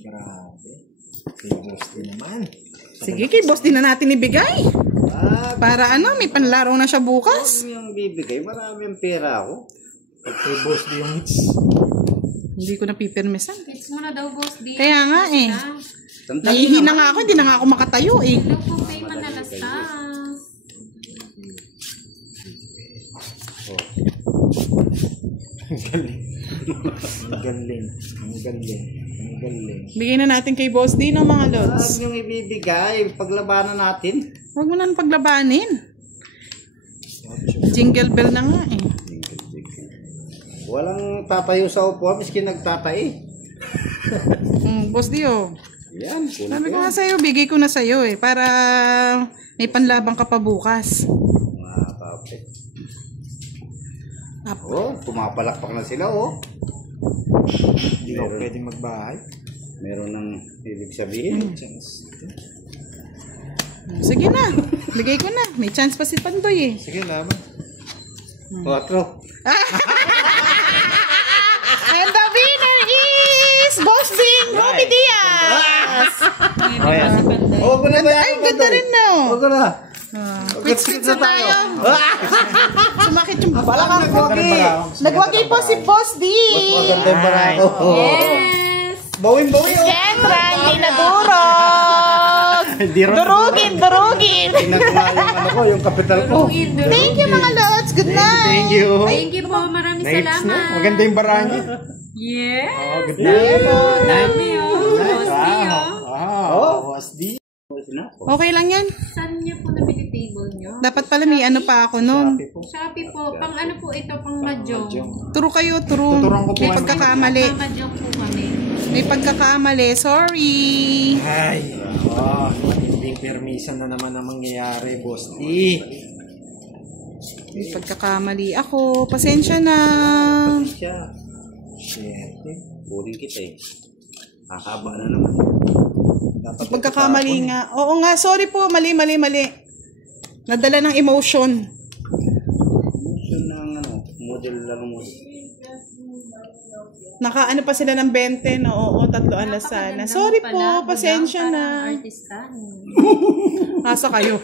Grabe. Kay boss din naman. Sige, kay boss din na natin ibigay. Para ano, may panlaro na siya bukas. Huwag yung bibigay. Marami ang pera ako. Pag kay boss din yung hits. Hindi ko napipirmisan. Hits mo na daw, boss D. Kaya nga eh. Nahihina nga ako, hindi na nga ako makatayo eh. Hello po, pay manalastas. Ang galing. Ang galing. Ang galing. Ang galing. Bigyan na natin kay boss din ng mga lods. Huwag yung ibibigay. Paglabanan natin. Huwag mo na paglabanin. Jingle bell na nga eh. Walang tatayo sa upuan. Miskin nagtatay. Boss Dio. Yan. Sabi ko nga sa'yo, bigay ko na sa'yo eh. Para may panlabang ka pa bukas. Mga kape. Oh, pumapalakpak na sila oh. Hindi ako pwedeng magbahay. Meron ng ibig sabihin. Sige na. Bigay ko na. May chance pa si Pandoy eh. Sige, laban. 4. And the winner is Boss Ding Ruby Diaz. Oh, huwag na ba? Ay, ganda rin no. Huwag na. Quits na tayo. Sumakit yung Balakang nagwagi. Nagwagi po si Boss D. Maganda yung barako. Yes! Bawin-bawin oh. Kendra, hindi nadurog. Durugin. Pinagawa yung ano ko, yung kapital ko. Thank you mga lods. Good night. Thank you. Thank you po. Maraming Nice salamat. na. Maganda yung bara niya. Yes! Oh, good night. Dami oh. Boss D oh. Wow. Boss D. Okay lang yan. Saan niyo po nabili table niyo? Dapat pala may ano pa ako nun. Shopee po. Pang ano po ito? Pang mahjong. Turo kayo, turo. Tuturuan ko po May ano. pagkakamali. Pang mahjong po kami. May pagkakamali. Sorry. Ay. Matinding permission na naman ang mangyayari, Boss D. May pagkakamali ako. Pasensya na. Siya. Shit. Buring kita eh. Hahaba na naman. Dapat Pagkakamali nga. Oo nga, sorry po. Mali. Nadala ng emotion. Motion ng ano, model lang model. Nakaano pa sila ng 20, no? Oo, 3 alasan. Sorry po, pasensya na. Artista. Asa kayo?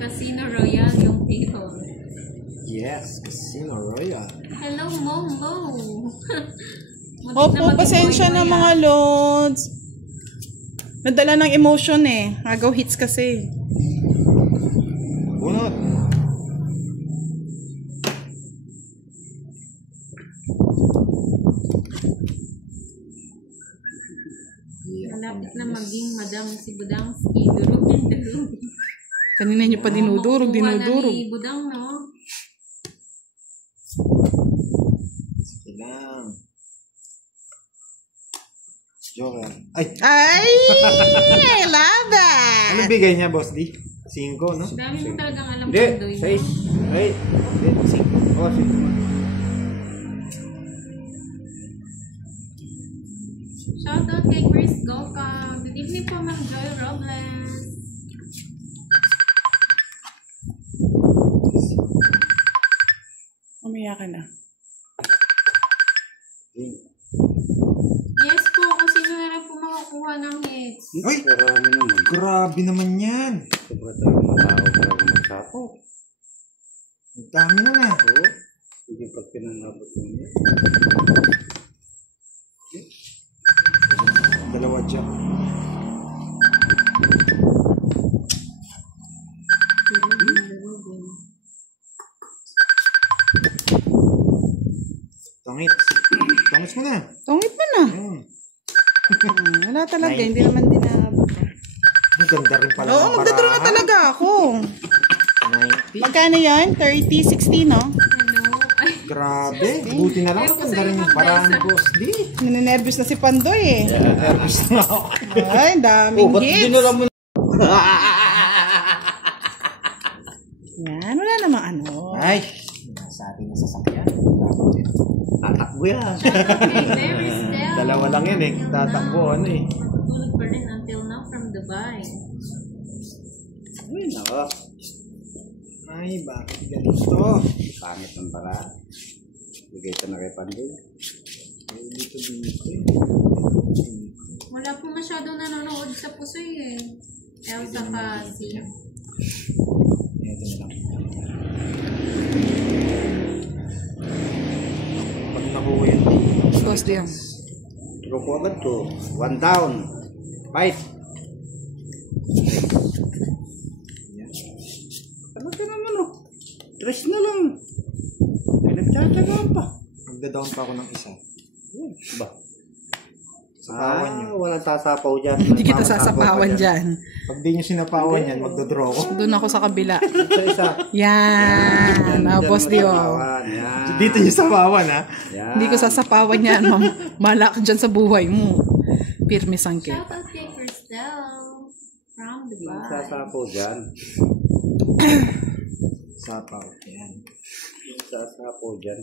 Casino Royale yung table. Yes, Casino Royale. Hello, Momo. Opo, pasensya na mga lods. Nadala ng emotion eh. Agaw hits kasi. Bunot. Malapit na maging Madam si Budangski. Durugin. Kanina nyo pa dinudurog. Kuha na ni Budang, no? Sige lang. Joker. Ay! I love that! Anong bigay niya, Boss D? 5, no? Dami mo talagang alam Hindi, Pandoy, no? 6. Ay, hindi, 5. Oh, 5. Shoutout kay Chris Goka. Good evening po, Ma'am Joy Robles. Umiyak ka na. Yes po, kung sino na rin po makakuha ng hits. Ay! Marami naman. Grabe naman yan. Sobra talaga matao magtapo. Ang dami na na. Oo. Hindi pag pinanabot yun. Dalawa dyan. Tongits mo na. Tungit mo na. Ayun. Wala talaga, hindi naman dinabot. Ang ganda rin pala. Oo, magdadraw talaga ako. 90. Magkano yan? 30, 60, no? Hello. Ay, Grabe. Buti na lang. Ang ganda rin yung paraan, Boss D. Ninenervous na si Pandoy eh. Nervous na ako. Ay, daming hits. mo? Yan, wala namang ano. Ay. Sabi na sasakyan. Tatakbo yan. okay, very still. Dalawa lang yan eh. Tatakbo ano eh. Tulog pa rin until now from Dubai. Uy, naka. Ay, bakit ganito? Pangit ng para. Bigay ito na kay Panday. Ay, dito eh. Wala po masyado nanonood sa Pusoy eh. Elsa kasi. Ito na lang. Pag nakuha yun, Boss D. Draw ko agad to. 1 down. Fight. yan. Talaga naman oh. 3 na lang. Pinagtsatsagaan pa. Magda-down pa ako ng isa. Ba? Sapawan nyo. Walang sasapaw dyan. Hindi kita sasapawan dyan. Pag di nyo sinapawan yan, magdodraw ko. Doon ako sa kabila. Isa-isa. Yan. Boss D. Yan. Dito nyo sapawan, ha? Yan. Hindi ko sasapawan yan. Malak dyan sa buhay mo. Pirmi sangke. Shout out kay Cristel from Dubai. Sasapaw dyan. Sapaw. Yan. Sasapaw dyan.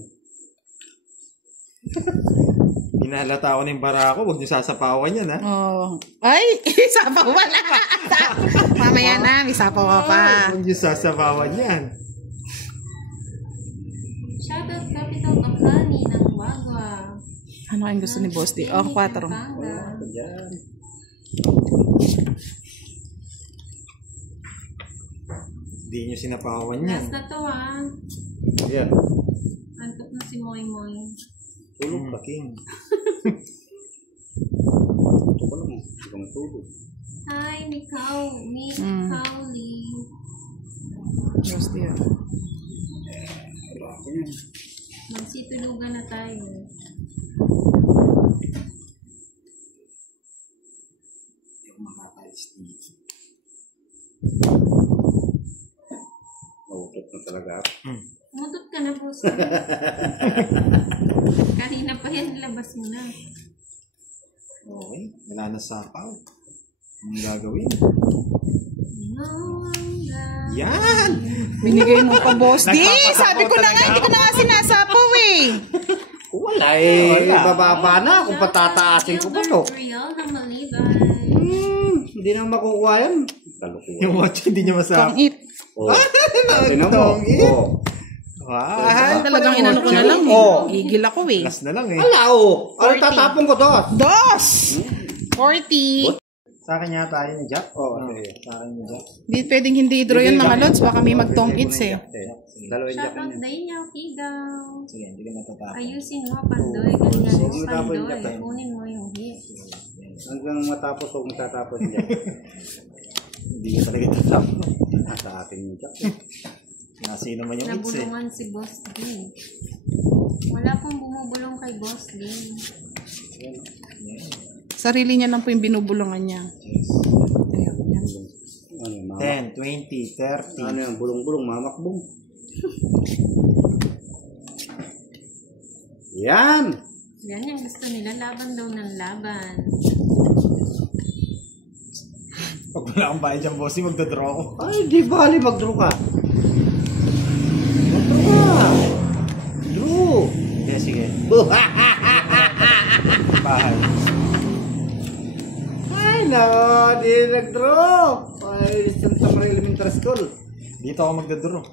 Hinalata ako ng bara ko, huwag nyo sasapawan yan, ha? Oh. Ay, sapaw wala. Mamaya na, may sapaw ka pa. Huwag nyo sasapawan yan. Shout out Capital Baclani ng Wagwa. Ano ang gusto ni Boss D? Oh, 4. Pampanga. Dyan. Di nyo sinapawan yan. Last na to ah. Yan. Antok na si Moy Moy. Tulog pa. King. Ito ko lang. Ibang tulog. Hi, Mikaw. Lee. Boss D. Magsitulugan na tayo. Hindi ako makakalis dito. Mautot na talaga ako. Mutot ka na, boss. Kanina pa yan, labas mo na. Okay, wala na sapaw. Anong gagawin? Yan! Binigay mo pa, Boss D. Sabi ko na nga, hindi ko na nga sinasapaw eh. Wala eh. Wala. Bababa na kung patataasin ko pa to. Real na Malibay. Hindi na makukuha yan. Kalukuha. Yung watch hindi nyo masapaw. Pang-it. Oh. Tinan mo. Tongit. Oh. Wow! Talagang inano ko na lang Oh. eh. Gigil ako eh. Last na lang eh. Wala oh. Ano tatapon ko to? Dos! 40. Sa akin yata yun ni Jack. Oh, Okay. Sa akin ni Jack. Di pwedeng hindi draw yun mga lods. Baka may mag-tong-its eh. Dalawang Shout jack out na na inyo, Kigaw. Sige, hindi ka natatapos. Ayusin mo, Pandoy. Ganyan Huwag mo, mo tapon Pandoy. dyan. Kunin mo yung hit. Hanggang matapos huwag mong tatapos dyan. Hindi ka talaga tatapos. Sa akin yung jack. Nasi naman yung hits eh. Nabulungan si Boss D. Wala pong bumubulong kay Boss D. Sarili niya lang po yung binubulungan niya. Ano yung mama? 10, 20, 30. Ano yung bulong-bulong mamakbong? Yan! Yan yung gusto nila. Laban daw ng laban. Pag wala kang bayad dyan, bossy, magdadraw ako. Ay, di bali mag-draw ka. Mag-draw ka. Draw. Sige, sige. Bahay. Ay, no, di nag-draw. Ay, Santa Maria Elementary School. Dito ako magdadraw.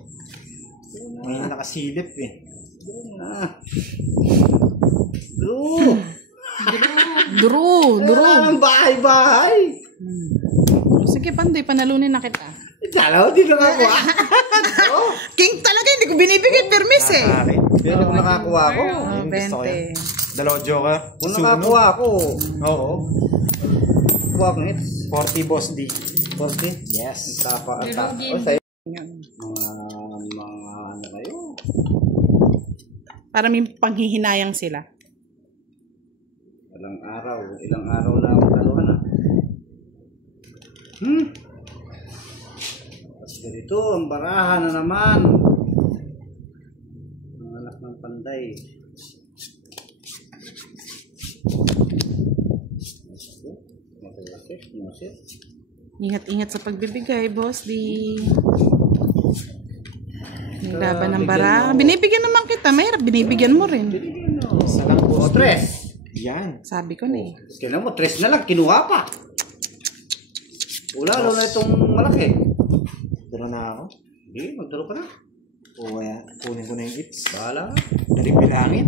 Ngayon nakasilip eh. Ah. Draw. Draw! Wala nang bahay-bahay. Sige, Pandoy, panalunin na kita. Dalaw, di nakakuha. Oh, King talaga, hindi ko binibigay permis eh. Sa akin. pero kung nakakuha ko. Oh, Ayun, gusto ko yan. 20. Dalawang joker. Kung Sunog. nakakuha ko, Oo. kuha ko hits. 40 boss D. 40. Yes. Tapa at tapa. Lulugin. O, sa'yo. Yan. Mga ano kayo. Para may panghihinayang sila. Ilang araw na ako taluhan ah. Tapos ganito, ang barahan na naman. Ang anak ng Panday. Ingat-ingat sa pagbibigay, Boss D. May laban ng bara. Binibigyan naman kita. Mahirap, binibigyan mo rin. Isa lang O, boss D. 3. Yan. Sabi ko na eh. Kailan mo, 3 na lang, kinuha pa. Wala, lalo na itong malaki. Draw na ako. Hindi, magturo ka na. O kaya, kunin ko na yung hits. Bahala. Daling bilangin.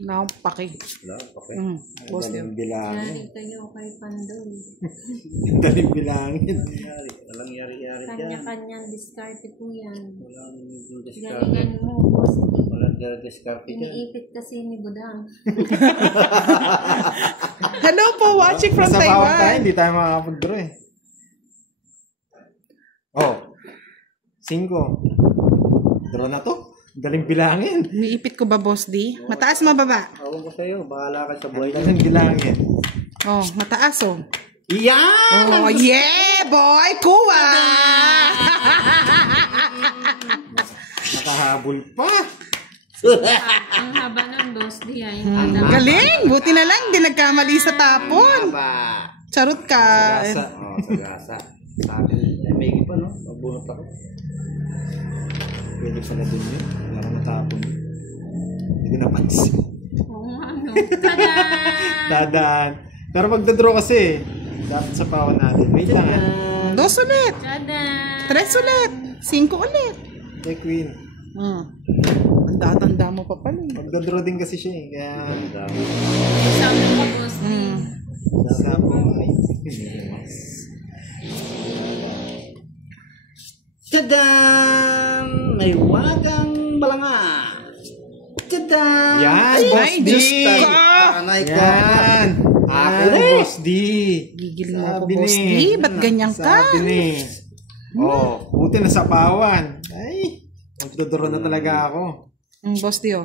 Wala akong pake. Wala, okay. Boss D. Daling bilangin. Yari kayo kay Pandoy. Daling bilangin. Walang yari-yari dyan. Kanya-kanyang diskarte po yan. Walang discarte. Galingan mo, boss. Walang discarte dyan. Iniipit kasi ni Budang. Hello po, watching from Sa bawat tayo, Taiwan. hindi tayo makakapag-draw eh. Oh. 5. Draw na to. Daling bilangin. Niipit ko ba, Boss D? Mataas, mababa? Ako ko sa'yo, bahala ka sa buhay niya. Daling bilangin. Oh, mataas oh. Iyan! Oh, yeah, boy! Kuha! Nakahabol pa. Ang haba ng boss di ay. Ang Galing! Buti na lang, hindi nagkamali sa tapon. Aba! Charot ka. Gasa. Oh, sa gasa. Sa akin, may pa, no? Magbunot ako. Pwede pala din yun. Para matapon. Hindi ko napansin. Oo nga, no. Tada! Tadaan. Pero magdadraw kasi. Dapat sa pawan natin. Wait lang ah. 2 ulit. Tada! 3 ulit. 5 ulit. Hey, Queen. Ang tatanda mo pa pala. Magdadraw din kasi siya eh. Kaya Sabi ko, boss di. sa ay. Tadam! May wagang balanga. Tadam! Yan, Boss D! Diyos ko! Tanay ko. Yan! Ako Yan, na eh. Boss D! Gigil mo ako, Sabi Boss ni. D. Ba't ganyan ka? Sabi ni. Oh, buti na sa pawan. Ay, magdadraw na talaga ako. Boss D, oh.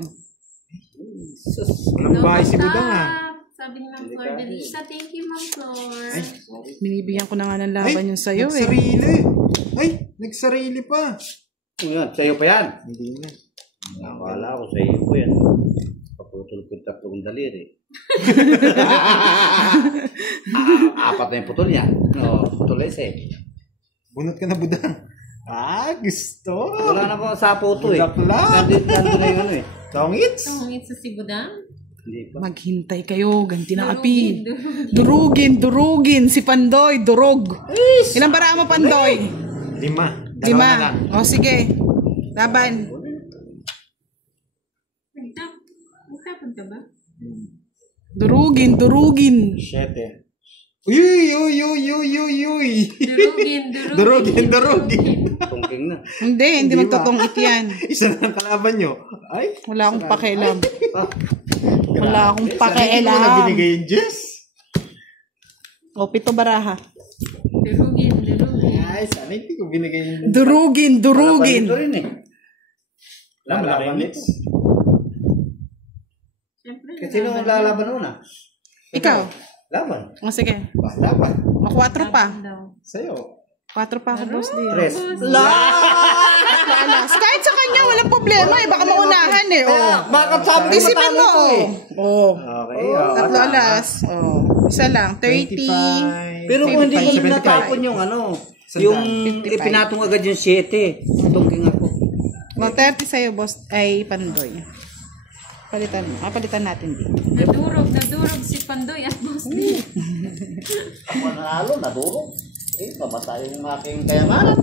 Walang bahay si Budang ah. Sabi ni Ma'am Flor Delisa, thank you, Ma'am Flor. Binibigyan ko na nga ng laban yung sa'yo eh. nagsarili. Ay, nagsarili pa. Yan, sa'yo pa yan. Hindi na. Nakakala ko sa'yo po yan. Paputol ko 3 daliri. Apat na yung putol niya. No, putol eh. Bunot ka na, Budang. Ah, gusto. Wala na akong sa puto eh. Bulaklak. Nandun na yung ano eh. Tongits. Tungit sa si Budang. Hindi pa. Maghintay kayo, ganti na api. Durugin. Si Pandoy, durog. Ilang bara mo, Pandoy? 5. Dalawa na lang. 5. O, sige. Laban. Magtapon ka ba? Durugin. 7. Uy. Durugin. Tungking na. Hindi magtutungit yan. Isa na ang kalaban nyo. Ay, Wala akong pakialam. Ah, Wala akong Hindi mo na pakialam. binigay yung Jess. O, 7 baraha. Durugin. Ay, sana hindi ko binigay yung Durugin. Ito rin eh. lalaban nito. Siyempre, Kasi sino ang lalaban una? Ikaw. Laban. O, sige. Laban. O, 4 pa. daw. Sa'yo. 4 pa ako, Boss D. 3. Alas. Kahit sa kanya, walang problema eh. Baka maunahan eh. O. Bakit sabi ko Isipin matalo mo. ko eh? O. Okay. 3 alas. O. Isa lang. 30. 25. Pero kung hindi ko 75. natapon yung ano, Sandaan. yung 55. ipinatong agad yung 7. Tungking ako. O, 30 sa'yo, Boss. Ay, Pandoy. Palitan natin din. Nadurog si Pandoy at boss di. Ako nanalo, naduro. Pabasa yung aking kayamanan.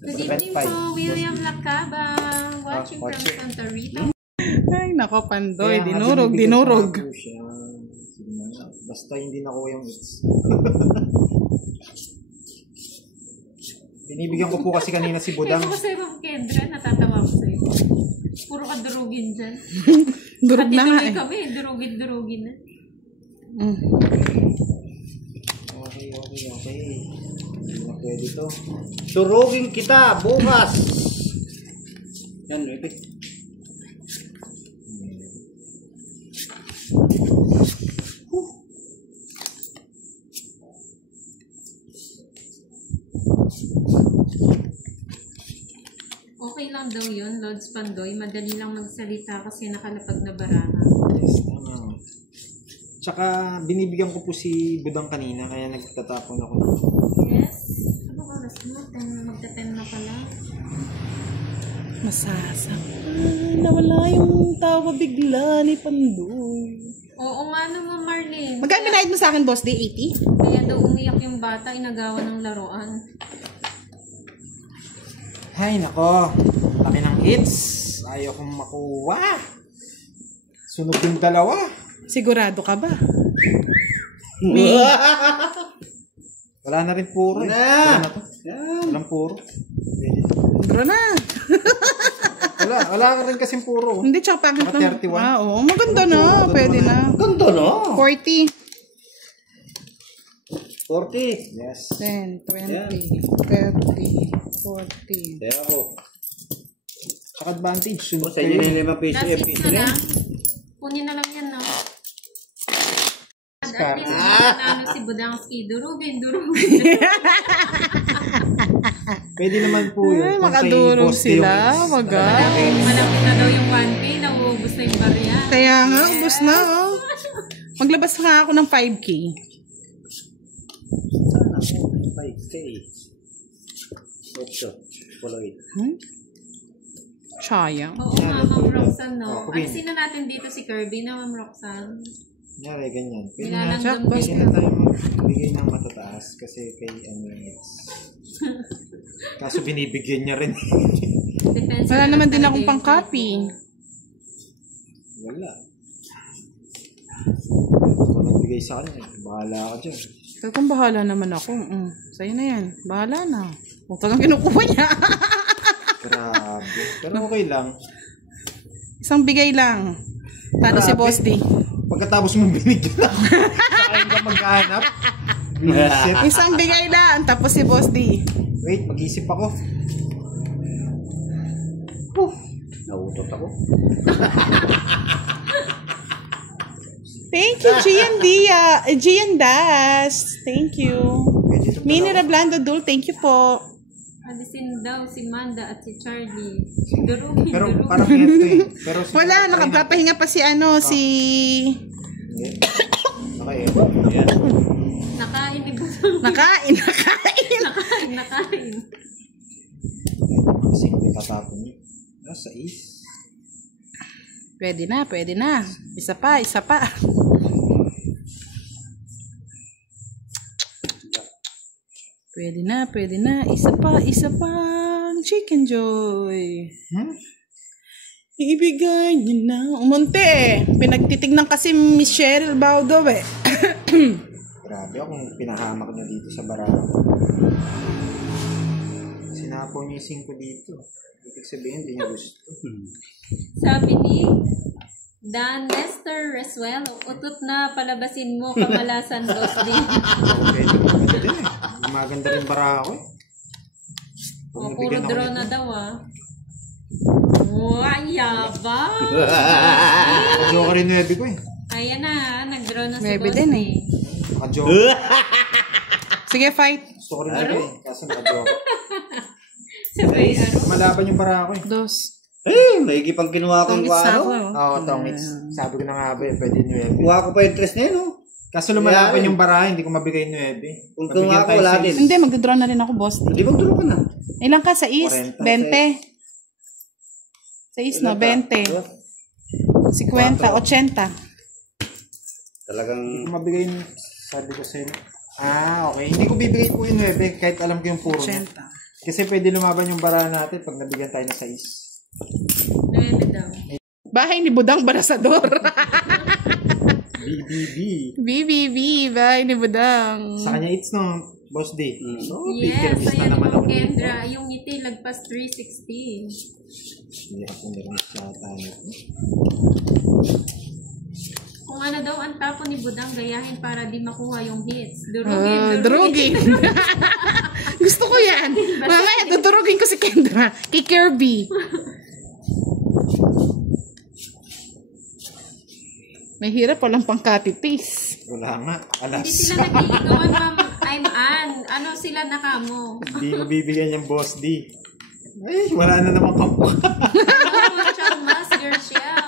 Good evening po, William Lacaba. Watching from Santa Rita. Ay, nako, Pandoy. Kaya Dinurog. binibigyan ko siya. Sige na nga. Basta hindi nakuha yung hits. Binibigyan ko po kasi kanina si Budang. Kaya ko sa'yo, Ma'am Kendra, natatawa ko sa'yo. Puro ka durugin dyan. Durog na nga Tuloy eh. kami, durugin na. Okay. Hindi na pwede to. Surugin kita bukas. Yan, ipit. Okay lang daw yun, Lods Pandoy. Madali lang magsalita kasi nakalapag na baraha. Yes, tama. Tsaka binibigyan ko po si Budang kanina kaya nagtatapon ako. Yes? Ano oras mo? Magta-10 na pala. Masasaktan. Nawala yung tawa bigla ni Pandoy. Oo nga naman, Marlene. Magkano binayad mo sa akin, Boss D? 80? Kaya daw umiyak yung bata, inagawa ng laruan. Ay, nako. Laki ng hits. Ayaw kong makuha. Sunog yung dalawa. Sigurado ka ba? Wala na rin puro. Eh. Wala na to. Walang puro. Siguro na. Wala ka rin kasing puro. Hindi, tsaka pangit Mga na. 31. Ah, oo. Maganda na. Pwede na. Ganda no? 40. 40. Yes. 10, 20, Yan. 30, 40. Kaya ako. Saka advantage. Sunog Sa inyo kayo. na 5 piso Last hits FPC na rin. lang. Kunin na lang yan, no? At Scar. least, nanalo si Budangski. Durugin. Pwede naman po yun. Ay, Kung makadurog kay Boss D yung sila. hits. Waga. Malapit na daw yung 1K. Nauubos na yung barya. Kaya nga, bus na, oh. Maglabas nga ako ng 5K. 5K. Option. Follow it. Sayang. Oo nga, Ma'am Roxanne, no? Oh, Queen. Alisin na natin dito si Kirby na, Ma'am Roxanne. Nyari, ganyan. Pwede Nilalanggam na, pwede din. na tayo magbigay ng matataas kasi kay hits. Kaso binibigyan niya rin. Defense Wala naman din akong talaga yung pang-copy. Wala. Kung nagbigay sa kanya, bahala ka dyan. Kaya kung bahala naman ako. Sa'yo na yan. Bahala na. Huwag ka lang kinukuha niya. Grabe. Pero okay lang. Isang bigay lang. Talo si Grabe. Boss D. Pagkatapos mong binigyan ako, sa akin ka maghanap. Visit. Isang bigay lang. Tapos si Boss D. Wait, mag-isip ako. Nautot ako. Thank you, Gian Das. Thank you. Pwede ito Mini dalawa. Rablando Dul, thank you po. Alisin daw si Manda at si Charlie. Durugin. Pero parang ito eh. Pero siguro Wala, try nakapapahinga pa si si... natin. Okay. Ayan. Nakain ni Budang. Nakain. Nakain. Kasi hindi tatapon niya. Sa is. Pwede na. Isa pa. Pwede na. Isa pa. Chicken Joy. Ibigay niyo na. Umunti eh. Pinagtitignan kasi Miss Cheryl Baudo eh. Grabe akong pinahamak na dito sa barako. Sinapo niya yung 5 dito. Ibig sabihin, hindi niya gusto. Sabi ni Dan Lester Resuelo, utot na palabasin mo kamalasan, Boss D. Pwede maganda din eh. Maganda rin barako eh. O, puro draw na daw, ah. Wow, yabang! Nakajoke rin 9 ko eh. Ayan na, nag-draw na si Maybe Boss din D. eh. Nakajoke. Sige, fight. Gusto ko rin lagi eh. Kaso nakajoke. Sabay, Malaban yung barako eh. Dos. Maigi pang kinuha kong Tongits na ako. ano. Oo, tongits. Sabi ko na nga ba eh, pwede 9. Kuha ko pa yung tres na yun, oh. Kaso lumalaban Yan. yung barahe, hindi ko mabigay 9. Kung kuha ko, wala din. Hindi, magdodraw na rin ako, Boss. Hindi bang tulog ka na? Ilang ka? 40. 6? 20? 6 no, 20. 50, 80. Talagang... Hindi ko mabigay yung, sabi ko sa'yo. Okay. Hindi ko bibigay po yung 9 kahit alam ko yung puro niya. 80. Kasi pwede lumaban yung barahe natin pag nabigyan tayo ng 6. 9 daw. Bahay ni Budang Barasador. BBB. BBB, bahay ni Budang. Sa kanya it's no, Boss D. So, big Yes, service na ayan naman po, ako dito. Kendra. Yung ngiti, lagpas 360. Hindi ako narinig yata nito. Kung ano daw ang tapo ni Budang, gayahin para di makuha yung hits. Durugin. Durugin. Gusto ko yan. Mamaya, dudurugin ko si Kendra. Kay Kirby. Mahirap walang pang-copy-paste. Wala nga. Hindi Alas. sila nag-iigawan, Ma'am. I'm Ann. Ano sila nakamo? Hindi ko bibigyan yung Boss D. Ay, wala na naman kamukha. Oh, Chalmas, Gershel.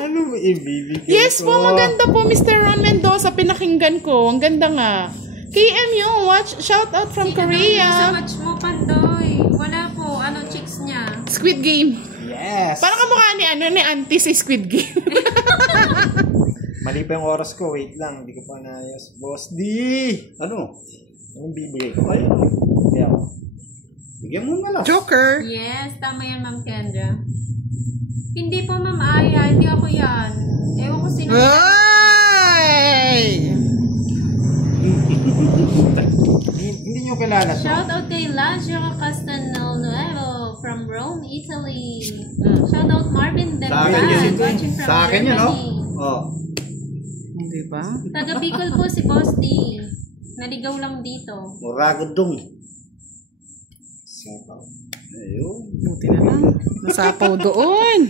Ano mo ibibigay Yes ko? po, maganda po, Mr. Ron Mendoza. Pinakinggan ko. Ang ganda nga. KM yung watch. Shout out from Sa Korea. watch mo, Pandoy. Wala po. Ano, chicks niya? Squid Game. Yes. Parang kamukha ni Auntie sa Squid Game. Mali pa yung oras ko. Wait lang. Hindi ko pa naayos. Boss D! Ano? Anong bibigay ko? Ayun. Hindi ako. Bigyan mo na lang. Joker. Yes, tama yan, Ma'am Kendra. Hindi po, Ma'am Aya. Hindi ako yan. Ewan ko sino. Ay! Hindi nyo kilala to. Shout out kay Lazio Castanuevo from Rome, Italy. Shout out Marvin Sa akin yun. Delgado watching from Sa akin yun, no? Germany. Oh. Di ba? Taga Bicol po si Boss D. Naligaw lang dito. Muragod dong. Sapaw. Ayun. Buti na lang. Nasapaw doon.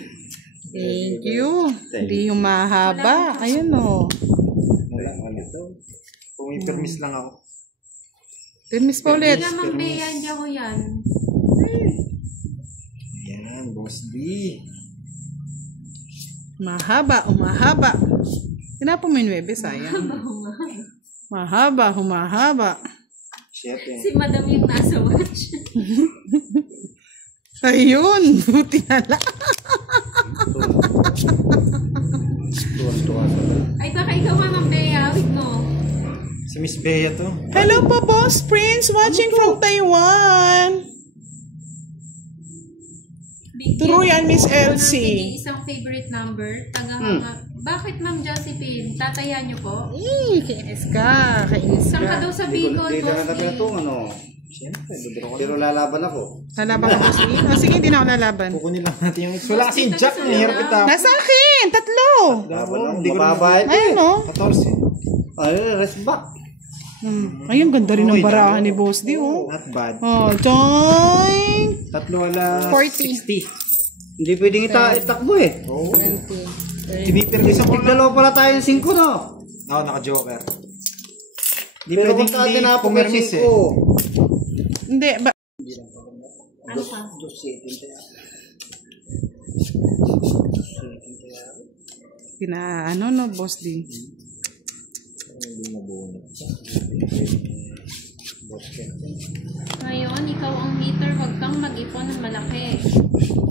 Thank you. Hindi yung mahaba. Ayun o. Wala to. Kung may permis lang ako. Permis pa ulit. Hindi nga, Ma'am Bea, hindi ako yan. Yan, Boss B. Mahaba, umahaba. Tinapo mo yung 9, sayang. Mahaba, humahaba. Shit eh. Si Madam yung nasa watch. Ayun, buti na lang. Tuwas-tuwas. Ay, baka ikaw, Ma'am Bea. Awit mo. Si Miss Bea to. Hello po, Boss Prince, watching from Taiwan. True yan, Miss Elsie. Isang favorite number. Bakit, Ma'am Josephine? Tataya niyo po? Kainis ka. Kainis Saan ka ka. daw sa Bicol, Hindi Boss na natin D? itong ano. Siyempre, duduro ko. Pero lalaban ako. Lalaban ka, Boss Lee? O sige, hindi na ako lalaban. Kukunin lang natin yung... Wala kasing jack. Nahirap kita. Nasa akin! 3! Laban lang. Hindi ko Mababait eh. Ayun o. 14. Ay, rest back. Ayun, ganda rin ng barahan ni Boss D, oh. Not bad. Oh, join! Tatlo wala 40. 60. Hindi pwedeng itakbo eh. Oo. 20. Tinipirmis ako. Tigdalawa pala tayo ng 5, no? Oo, naka-joker. Hindi Pero pwedeng kung saan hindi tinapos ng pumirmis eh. 5. Hindi, ba? Ano pa? Ano, no, Boss D? Hindi mabunod. Ngayon, ikaw ang hater. Huwag kang mag-ipon ng malaki.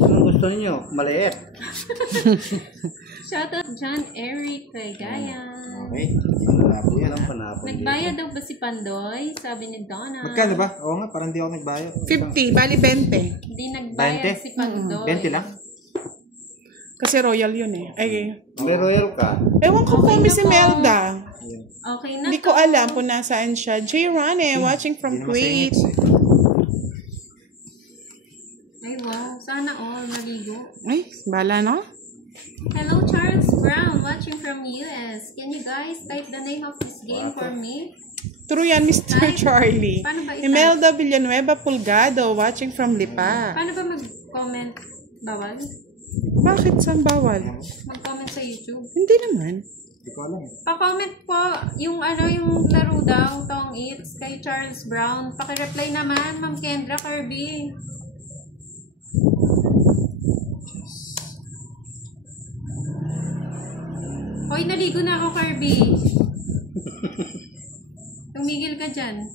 Anong gusto ninyo? Maliit. Shoutout John Eric kay Gayan. Okay. Panabo yan. Ang panapon. Nagbayad daw ba si Pandoy? Sabi ni Donna. Magkano ba? Oo nga, parang di ako nagbayad. 50, bali 20. Hindi nagbayad 20? si Pandoy. 20 lang? Kasi royal yun eh. Ay, May royal ka. ewan ko kung si Melda. Okay na. Hindi ko alam kung nasaan siya. J. Rane, watching from Hindi naman sa Kuwait. inits eh. Ay, wow. Sana all maligo. Ay, bala no? Hello, Charles Brown, watching from US. Can you guys type the name of this game for me? True yan, Mr. Charlie. Paano ba Imelda Villanueva Pulgado, watching from Lipa. Paano ba mag-comment? Bawal? Bakit saan bawal? Mag-comment sa YouTube? Hindi naman. Hindi ko alam. Pa-comment po yung yung laro daw, Tong Eats, kay Charles Brown. Paki-reply naman, Ma'am Kendra Kirby. Hoy, naligo na ako, Kirby. Tumigil ka dyan.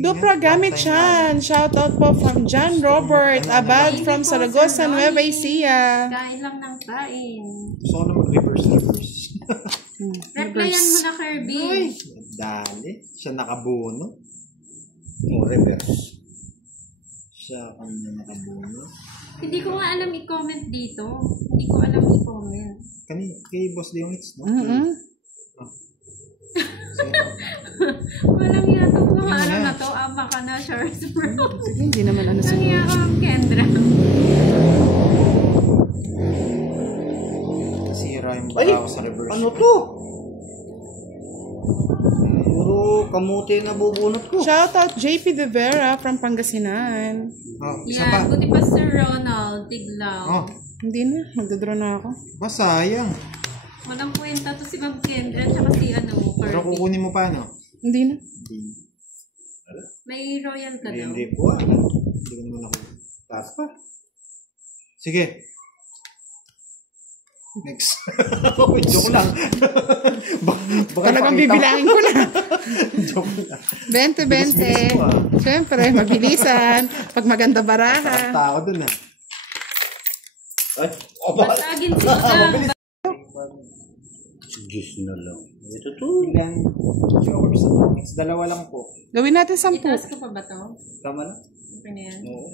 Dupra gamit yan. Shout out po from John Robert Abad from Saragossa, Nueva Ecija. Kain lang ng kain. Gusto ko na mag-reverse. Replyan mo na, Kirby. Dali. Siya nakabuno. Oh, reverse. Siya kanya nakabuno. Hindi ko nga alam i-comment dito. Hindi ko alam i-comment. Kay Boss Leonits, no? Walang yan itong mga ano na to. Ama ka na, Charles Brown. Hindi naman ano sa... Nangyaya ka, Ma'am Kendra. Nasira yung Ay, bala ko sa reverse. ano to? Puro kamuti na bubunot ko. Shout out JP De Vera from Pangasinan. Oh, isa pa. Yan, buti pa Sir Ronald. Tiglaw. Oh, Hindi na, magdodraw na ako. sayang. Walang kwenta to si Ma'am Kendra tsaka si Pero Kirby. kukunin mo pa, no? Hindi na. May royal ka daw. Hindi po. Hindi ko naman ako. Taas pa. Sige. Next. Joke lang. Baka Talagang ipakita bibilangin ko na. Joke lang. 20-20. Siyempre, mabilisan. Pag maganda baraha. Tao dun ah. Ay, Basagin si Madam. Diyos na lang. Ito to. Ilan jokers sa comics? Dalawa lang po. Gawin natin 10. Itaas ko pa ba to? Tama na. Okay na yan. Oo.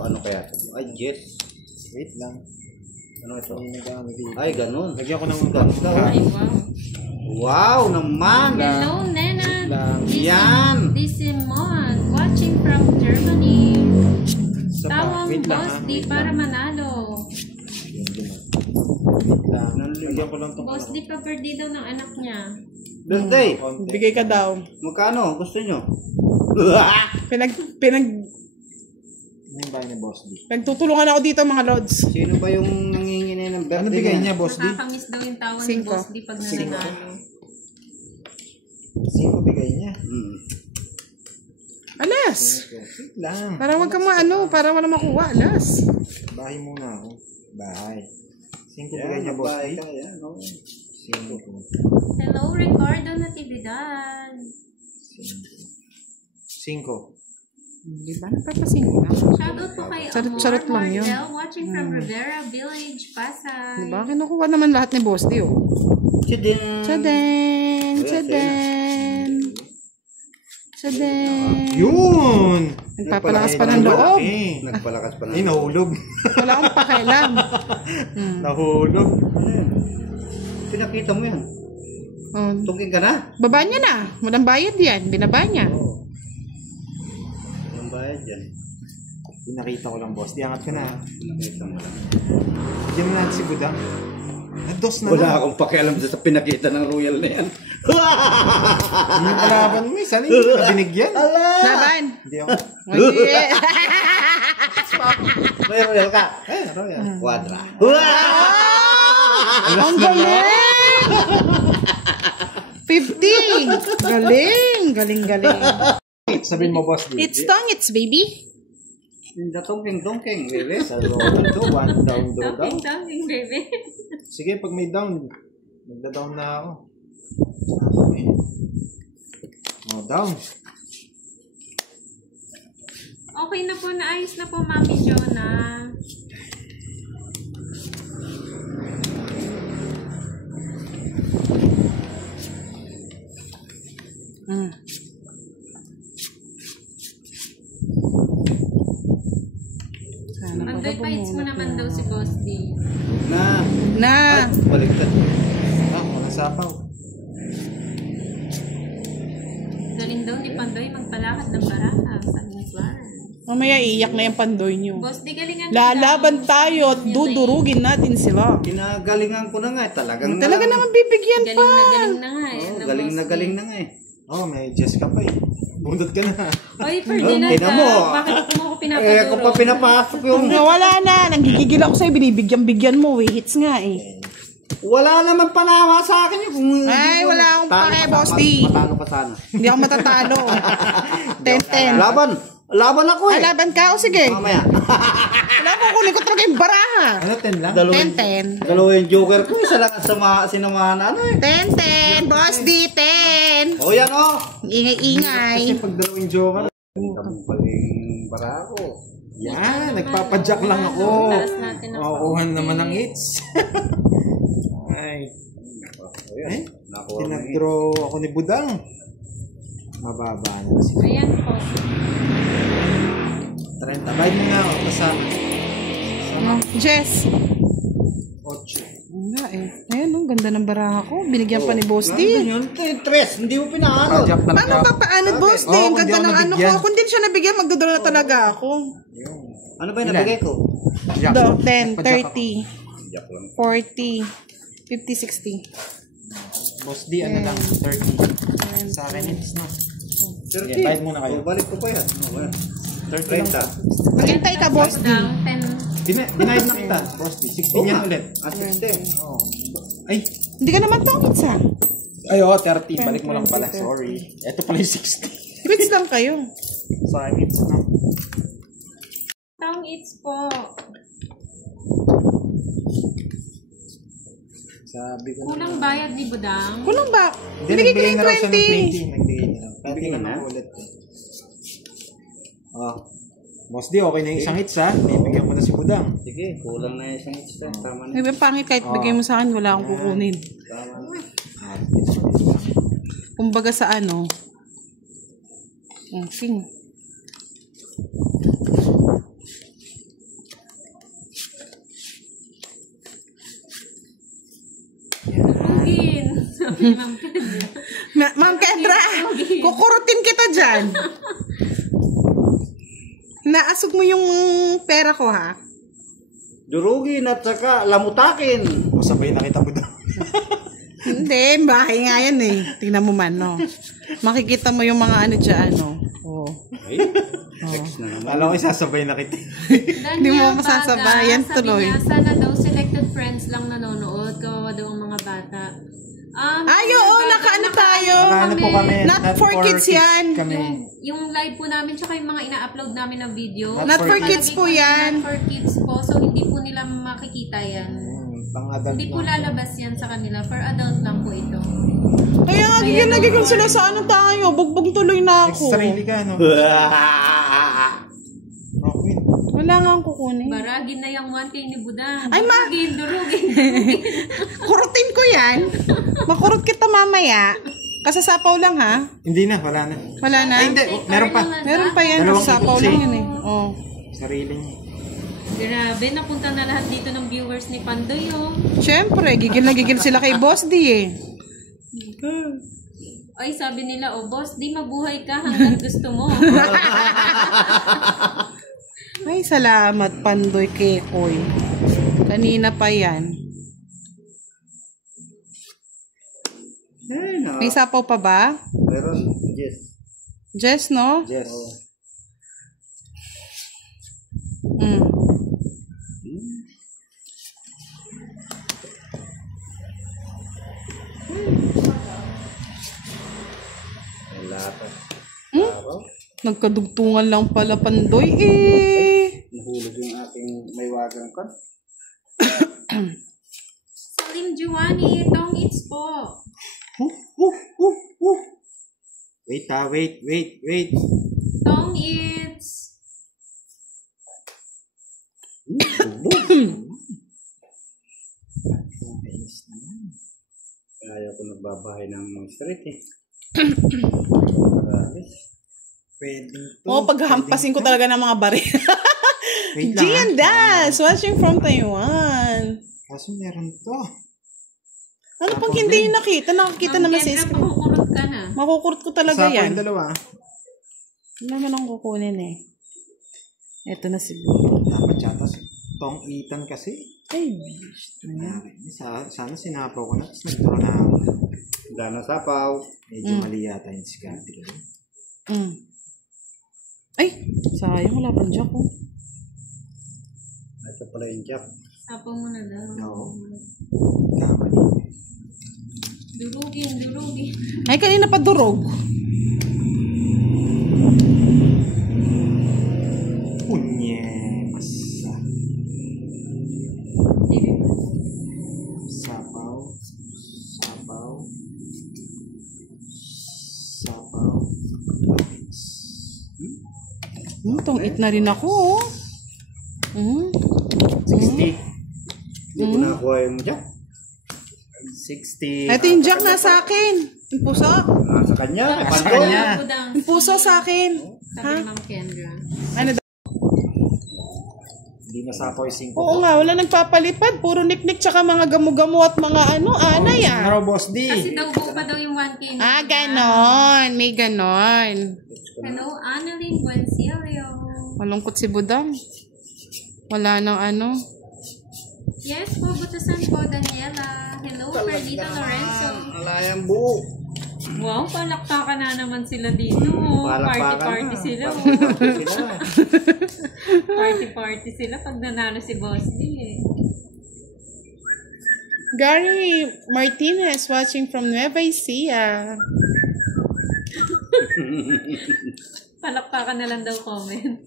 Ano kaya? Ay, yes. Wait lang. Ano ito? Hindi nagamit dito. Ay, ganun. Lagyan ko ng Ganda. Ay, wow. Wow naman. Hello, Nena. Yan. Simon, watching from Germany. Isa pa. Tawang Wait lang, Boss ha? D para manalo. Wait lang. Lagyan ko lang itong Boss D pa birthday daw ng anak niya. Birthday. konti. Bigay ka daw. Magkano? Gusto nyo? Yung bahay ni Boss D. Nagtutulungan ako dito mga lods. Sino ba yung nanginginay ng birthday Ano bigay niya, Boss D? Nakakamiss daw yung tawa ni 5. Boss D pag nananalo. 5 bigay niya. Alas. Wait lang. Para wag ka para wala makuha. Alas. Bahay muna ako. Bahay. 5 bigay niya, Boss D. 5. Hello, Ricardo Natividad. 5. Di ba? Nagpapasing ko na. Shoutout po kay Charot lang yun. Mardel, watching from Rivera Village, Pasay. Di ba? Kinukuha naman lahat ni Boss D, oh. Chidin. Tsaden! Tsaden! Tsaden! Yun! Nagpapalakas pa ng loob. Nagpalakas pa Ay, nahulog. Wala akong pakialam. Nahulog. Ano yan? Pinakita mo yan. Oh, Tungking ka na? baba niya na. Walang bayad yan. Binaba niya. Oo. Ang bayad yan. Pinakita ko lang, Boss. Di angat ka na. Pinakita mo lang. Bigyan na natin si Budang. Dos na Wala lang. akong pakialam sa pinakita ng royal na yan. Yung kalaban mo, sana hindi ko na binigyan. Laban. Hindi ako. Okay. May royal ka? Royal. Quadra. Ang galing! 50! Galing! Galing, galing. Sabihin mo, Boss D. It's tongits, baby. Hindi tungking, bebe. Sa roll to, 1 down, draw down. Talking, baby. Sige, pag may down, magda-down na ako. Oh, down. Okay na po, naayos na po, Mami Jonah. Mandoy pa hits mo naman daw si Boss D. Na. Na. Baliktad. Walang sapaw. Galing daw ni Pandoy magpalakad ng baraha sa Florence. Mamaya iiyak na yung pandoy niyo. Boss D, galingan Lalaban tayo at dudurugin natin sila. Ginagalingan ko na nga. Talagang Talaga naman bibigyan pa. Galing na nga eh. Oh, ng galing na Boss D. galing na nga eh. Oh, may Jess ka pa eh. Bundot ka na. Oy, Ferdinand, tingnan mo. bakit mo ako Eh, pinapaduro? ako pa pinapasok yung... Wala na. Nanggigigil ako sa'yo. Binibigyan-bigyan mo. Hits nga eh. Wala naman panawa sa akin yung kung... Ay, wala akong pake, Boss D. Matalo pa sana. Hindi ako matatalo. 10-10. Laban ako eh. Laban ka? O sige. Mamaya. Wala ko kunin ko talaga yung baraha. Ano, 10 lang? 10-10. Dalawa yung joker ko. Isa lang sinamahan ano eh. 10-10. Boss D, 10. O yan o. Ingay-ingay. Kasi pag dalawang joker, Ang paling bara ko. yan, nagpapadyak lang ako. Taas natin ang Makukuha naman ng hits. Ay. Eh, Nakuha mo pinag-draw ako ni Budang. Mababa na kasi. Ayan po. 30. Bayad mo nga ako. Kasama. Jess. 8. Wala eh. Ayun, ang ganda ng baraha ko. Binigyan pa ni Boss D. Yun, tres. Hindi mo pinaano. Padyak talaga Paano ako. pa paano, Boss D? Oo, Ang kung di ganda ako ng ano ko. nabigyan. Kung di siya nabigyan, magdodoro na talaga ako. Ano ba yung nabigay ko? Padyak. 10, Padyak ako. 30, Jack lang. 40, 50, 60. Boss D, ano lang? 30. Sa akin hits na. 30. Yeah, bayad muna kayo. Balik ko pa yan. 30 lang. 30. Maghintay ka, Boss D. Down 10. Dinayad na kita. Boss D. 16 yan ulit. At 16. Oo. Ay. Hindi ka naman tongits ha. Ay, oo, 30. Balik mo lang pala. Sorry. Ito pala yung 60. Quits lang kayo. Sa akin hits na. Tong it's po. Sabi ko Kulang bayad ni Budang. Kulang ba? Hindi, Binigay ko nagbigay yung na raw siya ng 20. 20. Nagbigay na lang. Nagbigay na? Ulit. Oh. Boss D, okay na yung isang hits ha. Bibigyan ko na si Budang. Sige, kulang na yung isang extra. Tama na. Ay, pangit kahit bigay mo sa akin, wala akong kukunin. Tama na. Kumbaga sa ano. Sing. Durugin. Sabi ni Ma'am Kendra. Ma'am Kendra, kukurutin kita dyan. Naasog mo yung pera ko, ha? Durugin at saka lamutakin. Sabay na kita, Budang. Hindi, bahay nga yan eh. Tingnan mo man, no? Makikita mo yung mga ano dyan, no? Oo. Ay, X na naman. Alam ko isasabay na kita. Hindi mo masasabayan tuloy. Sabi niya, sana daw selected friends lang nanonood. Kawawa daw ang mga bata. Ay, oo, nakaano tayo. Nakaano po kami. Not for kids yan. Kami. Yung live po namin, tsaka yung mga ina-upload namin ng video. Not for kids po yan. Not for kids po. So, hindi po nila makikita yan. Pang-adult Hindi po lalabas yan sa kanila. For adult lang po ito. Kaya nga, gigil sila sa ano tayo. Bugbog tuloy na ako. Sarili ka, no? Okay. Wala nga ang kukunin. Baragin na yung 1K ni Budang. Ay, Durugin. Kurutin ko yan. Makurot kita mamaya. Kasasapaw lang, ha? Hindi na, wala na. Wala na? Ay, hindi. Meron pa. Meron pa yan. Dalawang Kasasapaw ikot lang siya. yun eh. Oh. Sarili niya. Grabe, napunta na lahat dito ng viewers ni Pandoy, oh. Siyempre, gigil na gigil sila kay Boss D eh. Ay, sabi nila, oh, boss, di mabuhay ka hanggang gusto mo. Ay, salamat, Pandoy Kekoy. Kanina pa yan. Ay, no. May sapaw pa ba? Meron, yes. Jess, no? Yes. Mm. Wala pa. Nagkadugtungan lang pala, Pandoy eh. Nahulog yung aking may wagang kan. Salim Giovanni, tong it's po. Wait ha, wait. Tong it's. Ayaw ko nagbabahay ng mga street eh. Pwede to. Oo, paghahampasin ko talaga ng mga baril. Wait lang. Gian Das, watching from Taiwan. Kaso meron to. Ano pag hindi yung nakita? Nakakita naman sa screen. Makukurot ka na. Makukurot ko talaga Sapo yan. yung dalawa. Hindi naman ang kukunin eh. Ito na siguro. Dapat yata si Tong Ethan kasi. Ay, bish. Sana sinapaw ko na. Tapos nagturo na ako. Dana sapaw. Medyo mali yata yung sikati ko. Ay, sayang. Wala pang jack oh. Ito pala yung jack. Sapo mo na daw. Oo. Kamali. Durugin. Ay, kanina pa durog. Unye. Sapaw. Tong eat na rin ako oh. 60. Hindi ko nakuha yung jack. 60. Ito yung jack na sa akin. Yung puso. Nasa kanya. Sa kanya. Yung puso sa akin. Sabi ni Ma'am Kendra. Ano daw? Hindi na sapaw yung 5. Oo nga, wala nagpapalipad. Puro niknik tsaka mga gamu-gamu at mga ano, anay ah. Ano, Boss D? Kasi daw buo pa daw yung 1K ni Ah, Budang. ganon. May ganon. Hello, Annalyn Buencilio. Malungkot si Budang. Wala nang ano. Yes po, Butasan po, Daniela. Hello, Perdita Lorenzo. Malayang buo. Wow, palakpakan na naman sila dito. Party-party sila. Party-party sila pag nanalo si Boss D eh. Gary Martinez watching from Nueva Ecija. Palakpakan na lang daw comment.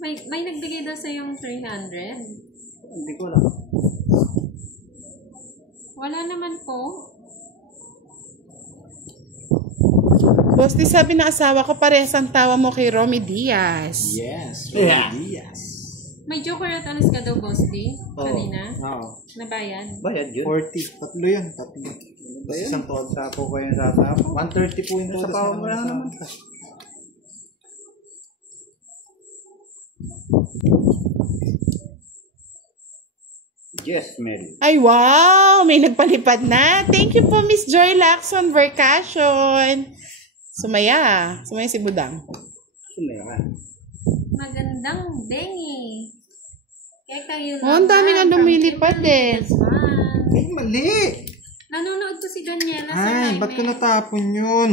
may nagbigay daw sa yung 300. Hindi ko alam. Wala naman po. Boss D, sabi ng asawa ko, parehas ang tawa mo kay Romy Diaz. Yes. Yeah. Yes. May joker at alis ka daw, Boss D? Kanina? Oo. Nabayad? Bayad yun. 40. Tatlo yan. Tatlo. Ba yun? Isang todo. Sapo ko yung sasapo. 130 po yung Sa todo. pao mo lang naman. Yes, Mel. Ay, wow! May nagpalipad na. Thank you po, Miss Joy Lacson Vercation. Sumaya. Sumaya si Budang. Sumaya ka. Magandang bengi. Kaya kayo Oh, ang dami na lumilipad eh. Ay, mali! Nanonood ko si Daniela sa Ay, live. ba't ko natapon yun?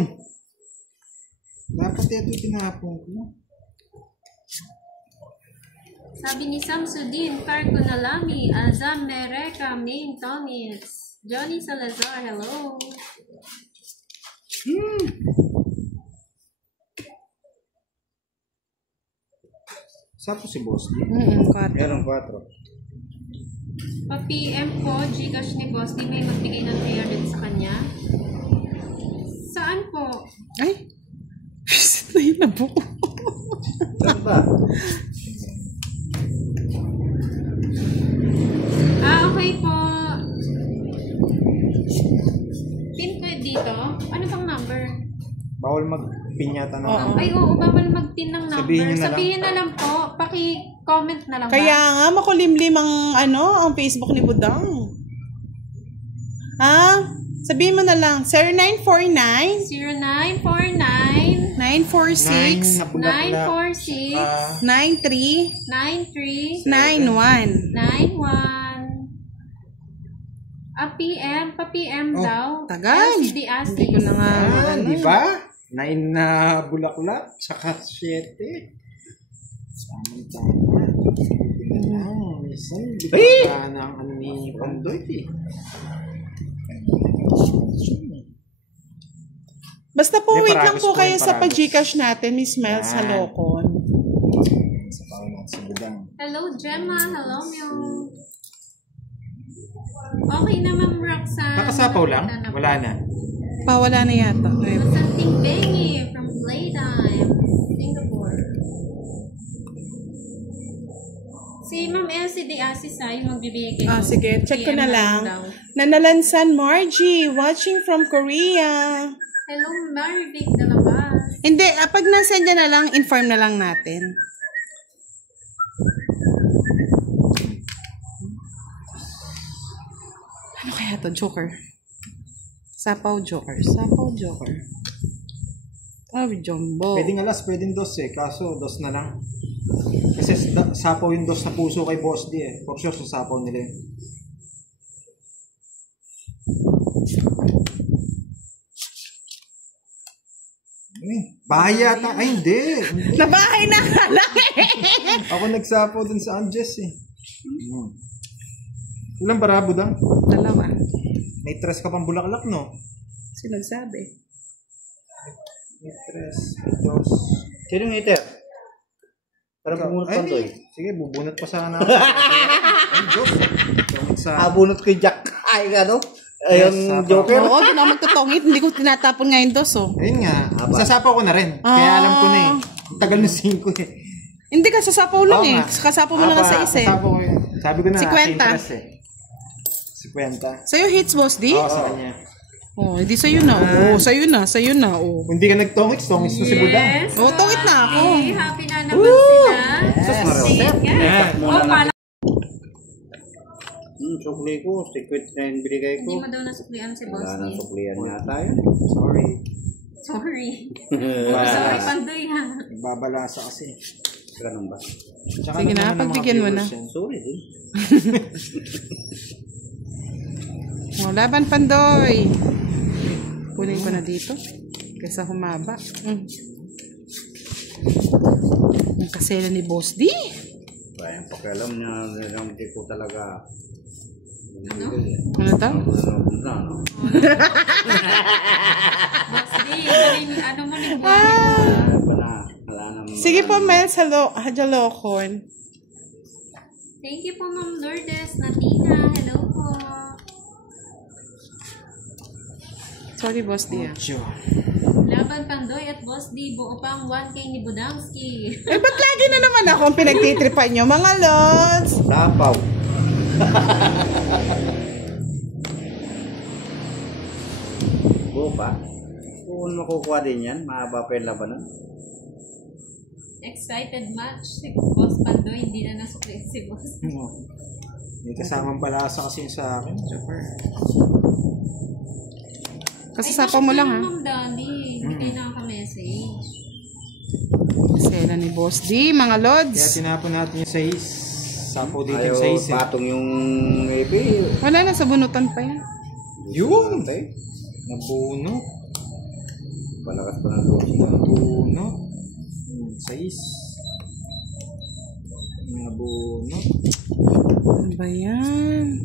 Dapat ito tinapon ko. Sabi ni Samsudin, Carco Nalami, Azam Mereka, Main Tonis, Johnny Salazar, hello. Saan po si Boss D? Meron 4. Pa-PM po, Gcash ni Boss, di may magbigay ng 300 sa kanya. Saan po? Ay! Visit na yun na buo. Saan ba? Okay po. Pin ko dito. Ano pang number? Bawal mag-pinyata ng Oo. Ay, oo, bawal mag-pin ng number. Sabihin niyo na lang. Sabihin na lang po. Paki-comment na lang Kaya ba? nga, makulimlim ang, ang Facebook ni Budang. Sabihin mo na lang, 0949 0949 946 946 93 93 91. 91 Pa-PM daw. Tagal. LCD Hindi ko na nga, Di ba? 9 na bulaklak, tsaka 7. Tama-tama. Minsan, di ba na ang ni Pandoy eh. Basta po, Hindi, wait lang paragos po po kayo yung sa paragos. pag-Gcash natin, Miss Mel sa Yan. Locon. Sa pao natin sa budang. Hello, Gemma. Hello, Mew. Okay na, Ma'am Roxanne. Nakasapaw lang? Wala na. Pawala na yata. Something Bengi from Playtime, Singapore. Si Ma'am Elsie de Asisa yung magbibigay kayo. Sige, check ko na PM lang. daw. Nanalansan Margie, watching from Korea. Hello, Marvic Dalabas. Hindi, pag nasend niya na lang, inform na lang natin. Ano kaya to? Joker. Sapaw Joker. Sapaw Joker. Oh, Jumbo. Pwedeng alas, pwedeng dos eh. Kaso, dos na lang. Kasi sapaw yung dos na puso kay Boss D eh. For sure, sasapaw nila yun. Bahay yata. Ay, hindi. Nabahay na nga lang Ako nagsapaw dun sa Anges eh. Ilang barabo daw? Dalawa. May tres ka pang bulaklak, no? Sino nagsabi? May tres, may dos. Sino yung hater? Para bumunot pa to eh. Sige, bubunot pa sana. Ay, Diyos. Bunot ko yung Jack. Ay, ano? Ayun, Yes, Joker. Oo, doon ako magtutongit. Hindi ko tinatapon ngayon dos, oh. Ayun nga. Sasapaw ko na rin. Kaya alam ko na eh. Tagal na 5 eh. Hindi ka sasapaw lang Oo eh. nga. Sasapaw mo lang sa isa eh. Sasapaw ko yun. Sabi ko na, 50. interest eh. 50. Sa'yo hits, Boss D? Oo, sa kanya. Oh, hindi sa'yo na. Oh, sa'yo na. Sa'yo na, oh. Kung hindi ka nagtongits, tongits na si Budang. Yes. Oh, tongit na ako. Okay, happy na naman sila. Sus, Mariel. Yan. Oh, pala. Sukli ko. Secret na yung binigay Hindi ko. mo daw nasuklian si Boss Wala nang D. suklian yata yun. Sorry. Sorry. Sorry, Pandoy ha. Nagbabalasa kasi. Ganun ba? Tsaka Sige naman na, ng mga pagbigyan mo na. viewers yan. Sorry din. Oh, laban, Pandoy. Kunin ko na dito. Kaysa humaba. Ang kasela ni Boss D. Kaya yung pakialam niya, hindi ko talaga. Ano? Ano to? Ano? Boss D, ano mo ni Wala naman. Sige po, Mel, sa Jalocon. Thank you po, Ma'am Lourdes, Natina. Hello po. Sorry, Boss D. Ocho. Laban Pandoy at Boss D, buo pang 1K ni Budangski. Eh, ba't lagi na naman ako ang pinagtitripan nyo, mga lods? Tapaw. Buo pa. Kung makukuha din yan, mahaba pa yung labanan. Excited match si Boss Pandoy, hindi na nasuklit si Boss. May kasamang balasa kasi sa akin. Super. Kasasapa mo lang, ha? Ma'am Dani, hindi kayo nakaka-message. Sela ni Boss D, mga lods. Kaya tinapon natin yung 6. Sapo dito Ayaw yung 6. patong yung EP. Wala na, sa bunutan pa yan. Yun! Okay. Nabuno. Palakas pa ng loob. Nabuno. 6. Nabuno. Ano ba yan?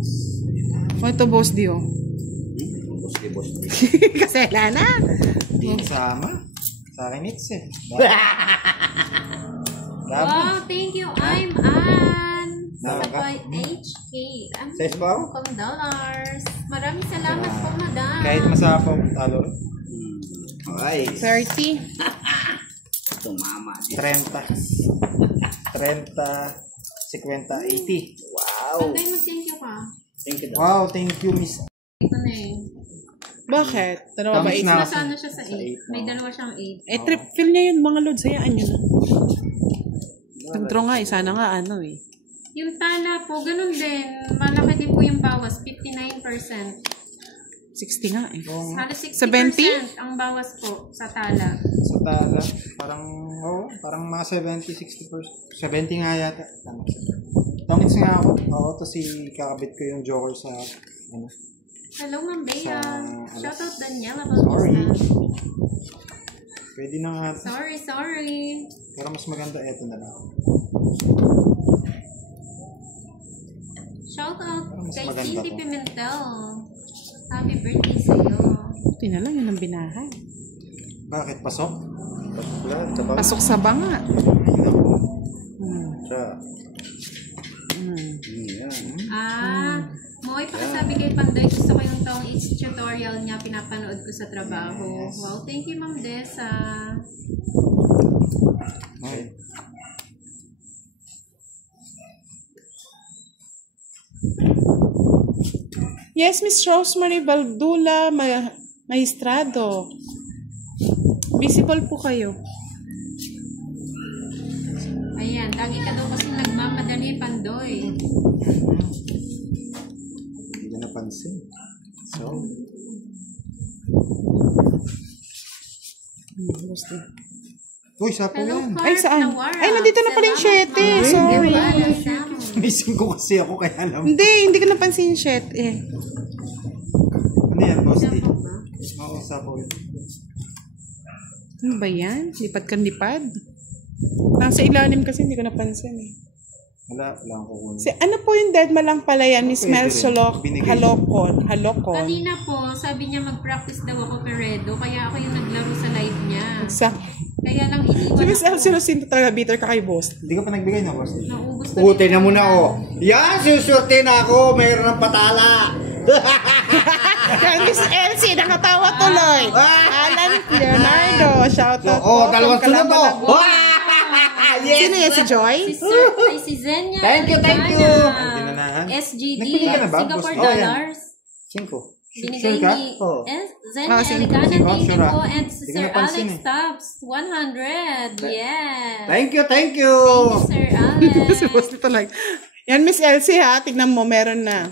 O, ito, Boss D, oh. Boss. Kasela na. Hindi kasama. Sa akin it's eh. Wow, thank you, I'm Ann. Sa Naka- HK. Ang Says pa ako? $10. Maraming salamat po, madam. Kahit masapaw, talo. Okay. 30. Tumama. 30. 50, 80. Wow. Pandoy, mag-thank you ka. Thank you. Wow, thank you, Miss. Ito na eh. Bakit? Dalawa ba? Tamis 8 na. na. Nasaan na siya sa 8? eight, May oh. dalawa siyang 8. Eh, trip fill niya yun, mga lods. Hayaan nyo na. Nag-draw nga, sana nga ano eh. Yung tala po, ganun din. Malaki din po yung bawas. 59%. 60 nga eh. Halos 60% 70? ang bawas po sa tala. Sa tala, parang, parang mga 70-60%. 70 nga yata. Tama. Tongits nga ako. Oo, tapos kakabit ko yung joker sa, ano. Hello, Ma'am Bea. Sa- Shoutout Daniela Sorry. Bautista. Pwede na nga. Sorry. Pero mas maganda, eto na lang. Shoutout Mas kay maganda Cindy to. Pimentel. Happy birthday sa'yo. Buti na lang yun ang binahan. Bakit? Pasok? Pasok sa banga. Ay, naku. Yan. Moy, pakisabi kay Pandoy, gusto ko yung tong each tutorial niya pinapanood ko sa trabaho. Yes. Wow, thank you, Ma'am Dessa. Okay. Yes, Miss Rosemary Baldula Maestrado. Visible po kayo. Ayan, lagi ka daw kasi nagmamadali, Pandoy. Hindi ko napansin. So, Gusto. uy, sapo Hello, yan. Clark Ay, saan? Nawara. Ay, nandito na pala yung Salamat, 7. Ma'am. Sorry. Missing ko kasi ako kaya alam. Hindi ko napansin yung 7 eh. Ano yan, boss? D? Sapo ba? Oo, sapo yun. Ano ba yan? Lipat kan lipad? Nasa ilalim kasi hindi ko napansin eh. Wala ko kung... Ano po yung dead malang pala yan? Miss Pwede Mel rin. Solok. Binigay. Halokon. Kanina po, sabi niya mag-practice daw ako Peredo, kaya ako yung naglaro sa live niya. Sa... Kaya lang iniwan Si Miss ako. Elsie Rosinto talaga bitter ka kay boss. Hindi ka pa nagbigay na, boss? D? Naubos Puti na muna ako. Yan, susurte na ako. Mayroon ng patala. Kaya Miss Elsie, nakatawa tuloy. Alan Leonardo, shoutout Oo, po. dalawang from sunod oh. Calabalago. Sino yan, si Joy? Si Zenya. Thank you. Dinanahan. SGD, Nagbili ka na ba, Singapore boss? Oh, yan. dollars. 5. Binigay Sure ka? ni Oo. Zenya sige. Eligana. Sige, Thank you sure ah. po. And Hindi ko Sir napansin Alex eh. Tubbs, 100. Yes. Thank you. Thank you, Sir Si boss Alex. nito lang. Yan, Miss Elsie ha. Tignan mo, meron na.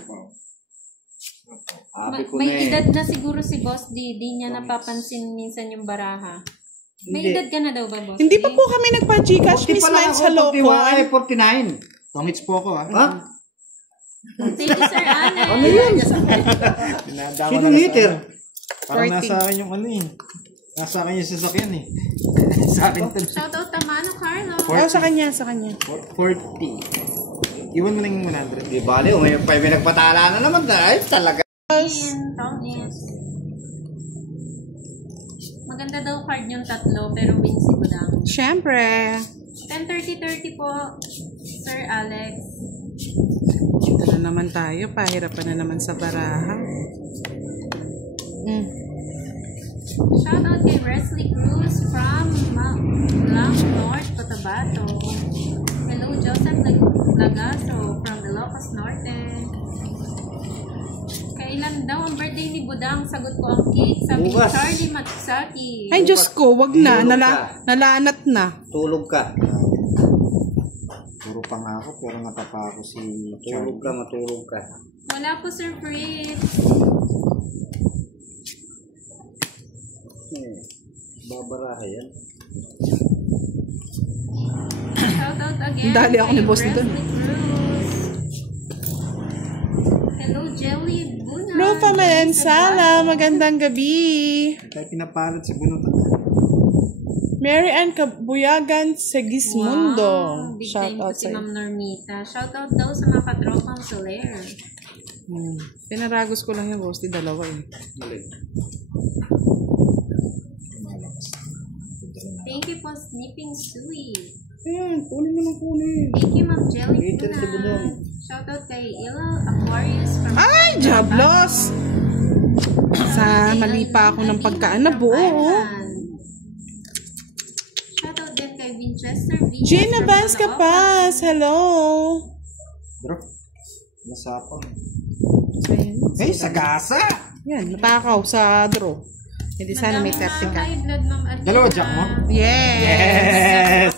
Sabi ko May na eh. edad na siguro si Boss D. Di niya napapansin minsan yung baraha. May edad ka na daw ba, Boss Hindi D? pa po kami nagpa-Gcash, 40 Miss pala Miles ako, Halokon. 49. Tongits po ako, ha? Ha? Thank you, Sir Alex. Ano yun? Pinadama Sino na meter? Parang 40. nasa akin yung ano eh. Nasa akin yung sasakyan eh. Sa akin to. Shoutout Tamano Carlo. Oh, sa kanya, sa kanya. 40. Iwan mo na yung 100. Di bali, may nagpatala na naman. Ay, talaga. Tongis. Maganda daw card yung tatlo, pero minsi ko lang. Siyempre. 10-30-30 po, Sir Alex. Ito na naman tayo. Pahirapan na naman sa baraha. Shout out kay Wesley Cruz from Lang North, Cotabato. Hello, Joseph Lagaso from Ilocos Norte. Kailan daw ang birthday ni Budang? Sagot ko ang cake. Sabi ni Bukas. Charlie Matsaki. Ay, Diyos ko, wag na. Nalanat na. Tulog ka. Puro pangako pero natapa ako si Charlie. Tulog ka, matulog ka. Wala po, Sir Fritz. Babaraha yan. Shout out again. Dali ako ni kay boss dito. Wesley Cruz. Hello, Jelly Buna. Rufa Malensala, magandang gabi. Tayo pinapalad sa bunutan. Mary Ann Kabuyagan Segismundo. Wow, big Shout time out po si sa'yo. Ma'am Normita. Shout out daw sa mga katropang Soler. Pinaragos ko lang yung roasty, dalawa eh. Galing. Thank you po, Snipping Sweet. Ayan, kunin mo ng kunin. Thank you, Ma'am Jelly Peter si Buna. Budong. Shout out kay Ila Aquarius from Ay, Jablos! Sa mali pa ako ng pagkaan na buo. Shout out din kay Winchester Venus Gina from Vance Caloocan. Kapas, hello! Bro, nasapang. Ayan. Hey, sagasa! Yan, natakaw sa draw. Hindi sana may Madaming tactic mga ka. high blood, Ma'am Adina. Dalawa jack mo? Yes! Yes!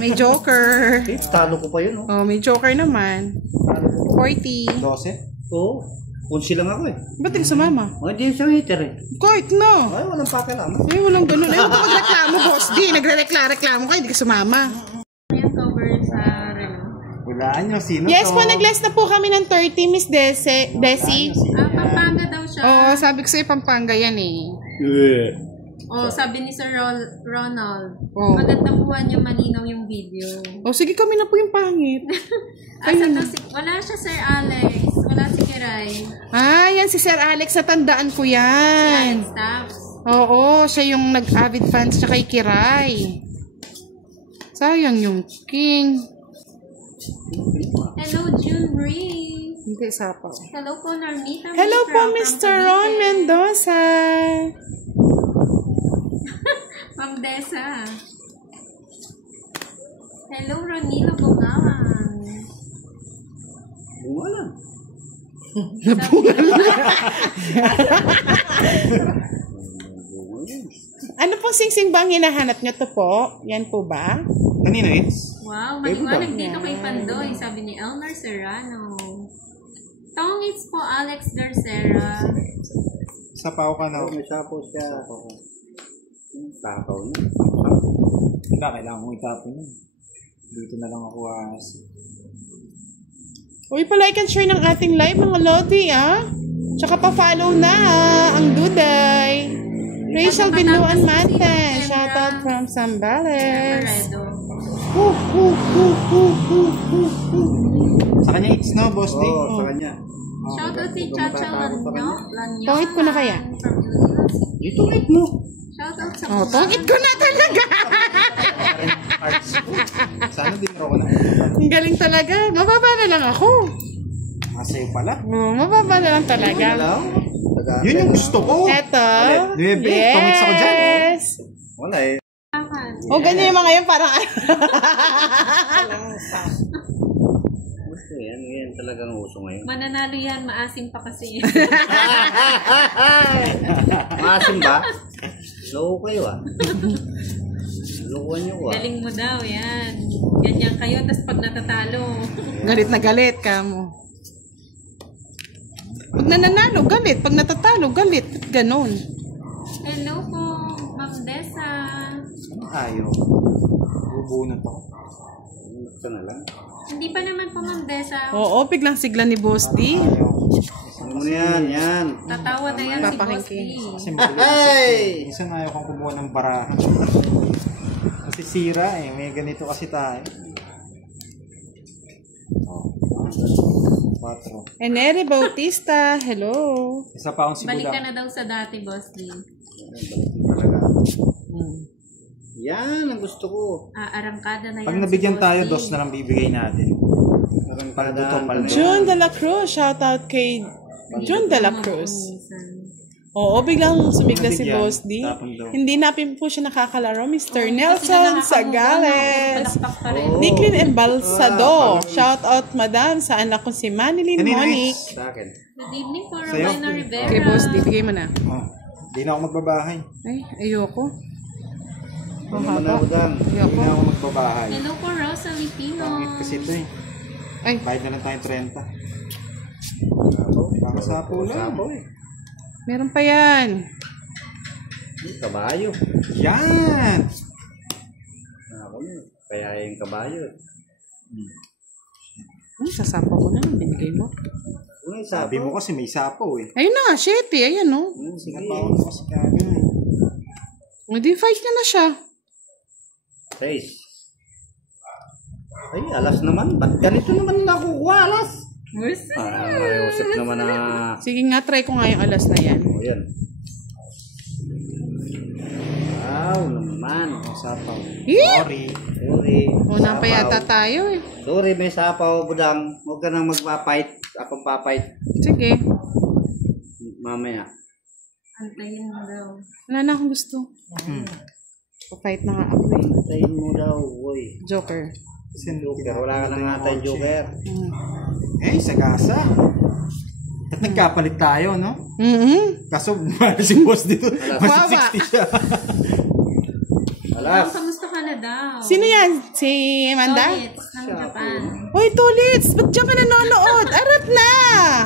May joker. Eh, talo ko pa yun, oh. Oh, may joker naman. Talo ko. 40. 12? Oo. 11 lang ako eh. Ba't di ka sumama? Oh, hindi siya hater eh. Kahit no. Ay, walang pakialam. Ay, walang ganun. Ay, huwag ka magreklamo, boss. Di, nagre-reklamo ka, hindi ka sumama. Yung cover sa relo. Hulaan nyo, sino Yes to? po, nag-less na po kami ng 30, Miss Desi. Pampanga daw siya. Oh, sabi ko sa'yo, Pampanga yan eh. Yeah. Oh, sabi ni Sir Ronald. Oh. Maganda po yung malinaw yung video. Oh, sige kami na po yung pangit. Asa to wala siya, Sir Alex. Wala si Kiray. Ah, yan si Sir Alex, natandaan ko yan. Alex Taps. Oo, siya yung nag-avid fans siya kay Kiray. Sayang yung King. Hello, June Ray. Hindi, sapaw. Hello po, Normita. Hello Mitra po, from Mr. Ron Cavite. Mendoza. Ma'am Desa. Hello, Ronilo Bungawan. Bunga lang. Ano pong singsing bang hinahanap nyo to po? Yan po ba? Kanino it's? Wow, maliwanag dito kay Pandoy, sabi ni Elmer Serrano. Tong it's po Alex Garcera. Sapaw ka na. Oh, may sapo siya. Takaw na. Wala, kailangan kong itapon yun. Dito na lang ako Uy, palike and share ng ating live mga Lodi, ah. Tsaka pa-follow na, ang Duday. Rachel Biluan Mate. Shout out from Zambales. Redo. Sa kanya it's no, boss D. Oo, sa kanya. Shout out kay Chacha Lanyo. Tongit ko na kaya? From Illinois. Dito wait mo. Shout out sa Oh, tongit ko na talaga. Sana dinero ko na. Ang galing talaga. Mababa na lang ako. Masayo pala. Oh, mababa na lang talaga. Yun yung gusto ko. Eto. Nuebe, tongits ako dyan. Yes. Wala eh. O, ganyan yung mga yun. Parang Gusto yan. Yan talagang uso ngayon. Mananalo yan, maasim pa kasi. Maasim ba? Loko kayo ah. Lokohan nyo ah. Galing mo daw, yan. Ganyan kayo, tapos pag natatalo. galit na galit ka mo. Pag nananalo, galit. Pag natatalo, galit. Ganon. Hello po, Ma'am Desa. Ayaw. Bubunot ako. Gusto na lang. Hindi pa naman po, Ma'am Desa. Oo, biglang sigla ni Boss D. Ayaw. Ano mo na yan? Yan. Tatawa na yan si Boss D. Papakinggan. Kasi magulit. Minsan ayaw kong kumuha ng barahan. Kasi sira eh. May ganito kasi tayo. Oh. 4. Enere Bautista, hello. Isa pa akong Balik ka sigulang. na daw sa dati, Boss D. Talaga. Yan ang gusto ko. Arangkada na yan Pag nabigyan si Boss tayo, D. 2 na lang bibigay natin. Paldo to, paldo. June de la Cruz, shout out kay June de la Cruz. Oo, biglang sumigla si Bigyan, Boss D. tapon daw. Hindi natin po siya nakakalaro. Mr. Kasi Nelson nakakamuha Sagales. na, palakpak pa rin. Nicklin and Balsado. Shout out, madam, sa anak ko si Manilyn Kanina, Monique. Sa akin. Good evening po, Sa'yo? Romena Rivera. Kay Boss D, bigay mo na. Oh, di na ako magbabahay. Ay, ayoko. Ano naman na udang? Di Ayoko. na ako magbabahay. Hello po, Rosalie Pino. Pangit kasi ito eh. Ay, Bayad na lang tayong 30. Sapo. Kakasapo lang. Sapo eh. meron pa yan. Kabayo. Yan! Ako na. Kaya yung kabayo. Sasapa ko na. Binigay mo. Ano yung Sabi sapo? mo kasi may sapo eh. Ayun na nga, 7. Ayan, no. Sige. Sinabawan mo kasi kagad eh. Hindi, 5 na siya. 6. Ay, alas naman. Ba't ganito naman nakukuha alas? Ayosip naman na... Sige nga, try ko nga yung alas na yan. O yan. Wow naman. May sapaw. Eh! Sorry. Sorry. Una pa Sapaw. yata tayo eh. Sorry, may sapaw, budang. Huwag ka nang magpapait. Akong papait. Sige. Mamaya. Antayin mo daw. Wala na akong gusto. Pa-fight na nga ako eh. Tayin mo daw, boy. Joker. Joker. Wala ka na nga tayong joker. Eh, sagasa. At nagkapalit tayo, no? Kaso, mahal si boss dito. Wawa. 160 siya. Alas. Kamusta ka na daw? Sino yan? Si Amanda? Solits ng Japan. Hoy, Tulits! Ba't dyan ka nanonood? Arat na!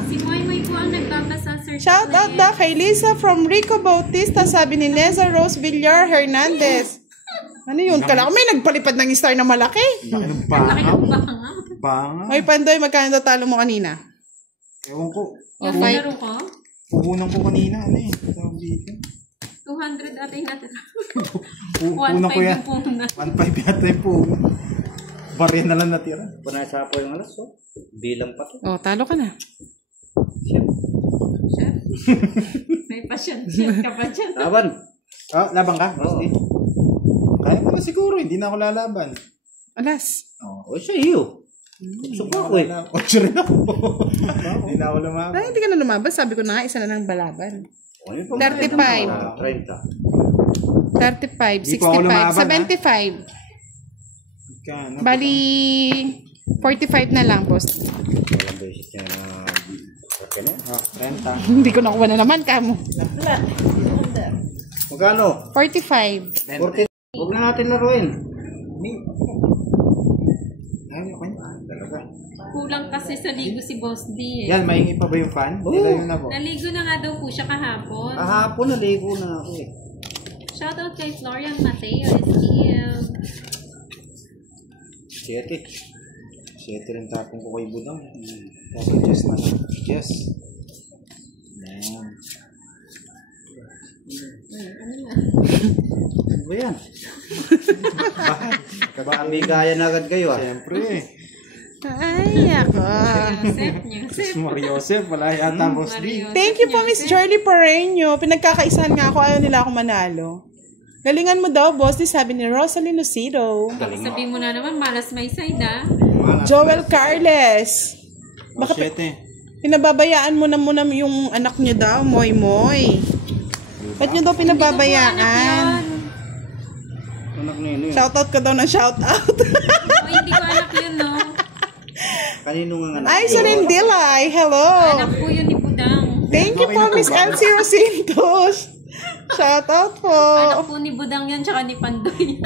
Si Moy Moy po ang nagbabasa, Sir. Shout out daw kay Lisa from Rico Bautista, sabi ni Neza Rose Villar Hernandez. Ano yun? Kala ko may nagpalipad ng star na malaki. Laki ng Laki banga. ng banga. Banga. Hoy, Pandoy, magkano daw talo mo kanina? Ewan ko. Yung fight. laro ko, Puhunan ko kanina. Ano eh? Tawag dito. 200 at yung natira. Puhunan ko 1.5 yan. yung puhunan. 1.5 yata yung puhunan. Barya na lang natira. Punay sapo yung alas, oh. Bilang pa to. Oh, talo ka na. Chef. May pasyon. Chef ka pa dyan. Laban. Ah, labang ka? Oo. Gusti? Kaya mo na siguro. Hindi na ako lalaban. Alas. O siya, iyo. Suko ako eh. Otso rin ako. Hindi na ako lumaban. Ay, hindi ka na lumabas. Sabi ko na nga, isa na ng balaban. O, yun pa, 35. 30. 35, Di pa ako 65, lumaban, 75. Kano? Bali, 45 na lang, boss. Walang beses niya na... Okay na. Oh, 30. Hindi ko nakuha na naman, kamo. Magkano? 45. 40. Huwag na natin laruin. Ay, okay. Talaga. Kulang kasi sa ligo si Boss D eh. Yan, mahingi pa ba yung fan? Hindi lang yun na po. Naligo na nga daw po siya kahapon. Kahapon naligo na ako eh. Shoutout kay Florian Mateo Esquiel. 7. 7 rin tapong ko kay Budang. Kaso just na lang. Just. Yan. Ano ba yan? Baka may gaya na agad kayo ah. Siyempre. Ay, ako. Joseph niyo. Sis Mariosep, wala yata boss D. Thank you po, Miss Shirley Pareño. Pinagkakaisahan nga ako, ayaw nila ako manalo. Galingan mo daw, boss, di sabi ni Rosalie Lucido. Sabi mo na naman, malas may side ah. Joel Carles. Baka Baka pinababayaan mo na muna yung anak niyo daw, Moy Moy. Ba't niyo daw pinababayaan? Anak nino yun. Shoutout ka daw ng shoutout. O, hindi ko anak yun, no? Kanino nga anak? Ay, Sarendilay, hello. Anak po yun ni Budang. Thank you po, Miss Elsie Rosintos. Shoutout po. Anak po ni Budang yan, tsaka ni Pandoy.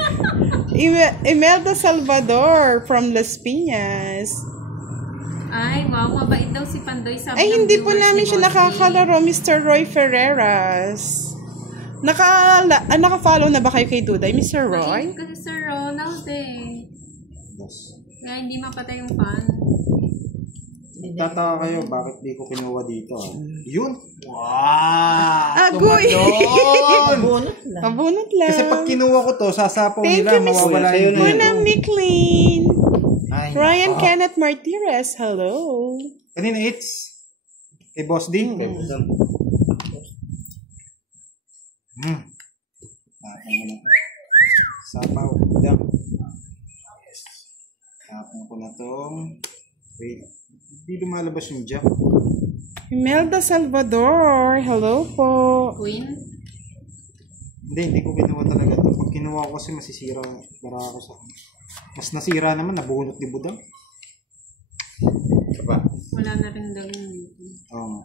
Imelda Salvador from Las Piñas. Ay, wow, mabait daw si Pandoy. Sabi Ay, ng hindi po viewers namin ni siya Boss D. nakakalaro, Mr. Roy Ferreras. Naka-follow na ba kayo kay Duday, Mr. Roy? Kasi Sir Ronald eh. Boss. Kaya hindi mapatay yung fan. Tataka kayo, bakit di ko kinuha dito? Yun! Wow! Agoy! Tumadon! Pabunot lang. Kasi pag kinuha ko to, sasapaw Thank nila, you, Miss mawawala Sa'yo yung na yun. Munang Nicklin. Ay, Ryan nako. Kenneth Martirez, hello. Kanina it's kay Boss D. Kay Budang. Tapang ko na to. Sapaw. Dam. Tapang ko na tong. Wait. Hindi lumalabas yung jack. Imelda Salvador, hello po. Queen. Hindi ko kinuha talaga to. Pag kinuha ko kasi masisira. Bara ako sa... Mas nasira naman, nabunot ni Budang. Diba? Wala na rin daw yun. Oo nga.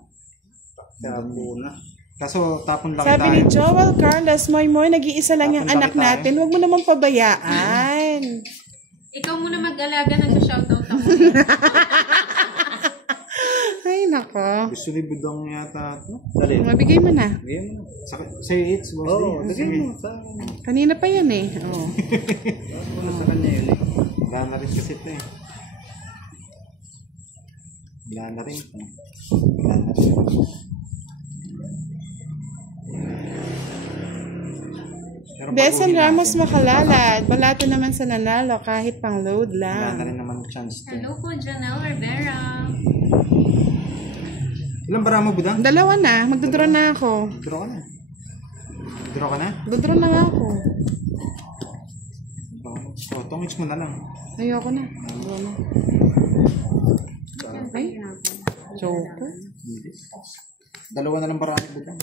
Tabo na. Kaso tapon lang Sabi tayo. ni Joel Carlos, Moy, nag-iisa lang yung Tapon anak laki tayo. natin. Huwag mo naman pabayaan. Ikaw muna mag-alaga, nag-shoutout ako. Ay, nako. Gusto ni Budang yata ito. Dali. Mabigay mo na. Game mo. Say it's boss. Oo, Sige. sige mo. Sa Kanina pa yan eh. Oh. sa kanya yun eh. Wala na rin kasi ito eh. Wala na rin. Wala na rin. Pero Desan baguhin Ramos natin. Makalalad. Balato naman sa nanalo kahit pang load Wala na lang. rin naman chance to. Hello po, Janelle Rivera. Ilang bara mo, Budang? Dalawa na. Magdodraw na ako. Draw ka na. Draw ka na? Dodraw na nga ako. Oh, tongits mo na lang. Ayoko na. Draw na. Ay, joke. Dalawa na lang bara ni Budang.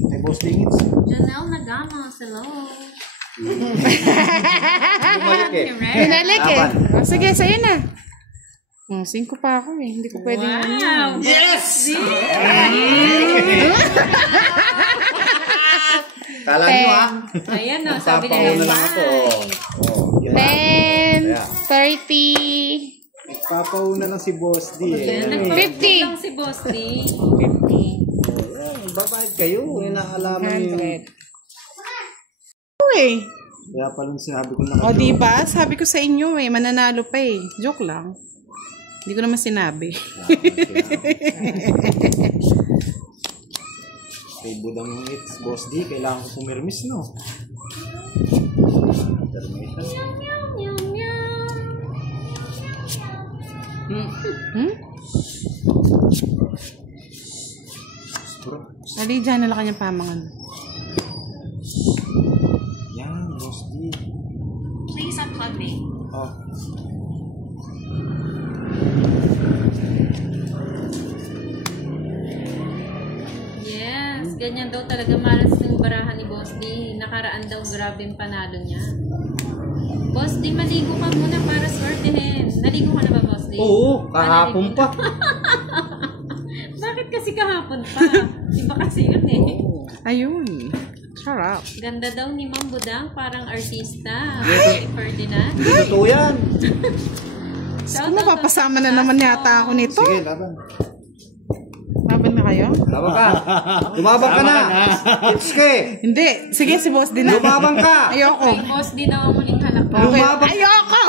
May boss dingits. Janelle Nagamos, hello. Bumalik eh. Pinalik eh. Laban. Oh, sige, sa'yo na. Oh, 5 pa ako eh. Hindi ko pwede nga Wow! Yes! Kala nyo ah. Ayan o, sabi Papauna nila lang ako. Oh, yan. 10, Ayan. 30, Nagpapauna lang si Boss D eh. Nagpapit lang si Boss D. 50, Babayad kayo. Inaalaman nyo. 100. Uy. Kaya pala sinabi ko lang. O, diba? Sabi ko sa inyo eh, mananalo pa eh. Joke lang. Hindi ko naman sinabi. Kay Budang yung hits, Boss D, kailangan ko pumirmis, no? Hmm? Bro, Ali, dyan na lang kanyang pamangan. yan, Boss D. Please unplug me. Oh, Yes, ganyan daw talaga malas ng barahan ni Boss D. Nakaraan daw grabe yung panalo niya. Boss D, maligo ka muna para swertehin. Naligo ka na ba, Boss D? Oo, kahapon pa. Bakit kasi kahapon pa? Iba kasi yun eh. Ayun. Sarap. Ganda daw ni Ma'am Budang, parang artista. Si Ferdinand. Hindi totoo yan. Kung mapapasama na naman yata ako nito. sige, laban. Laban na kayo? Tumabang ka. Tumabang ka na. It's kay. Hindi. Sige, si Boss din na. Tumabang ka. Ayoko. Kay Boss D daw ang muling hanap ko. Okay. Lumabang. Ayoko!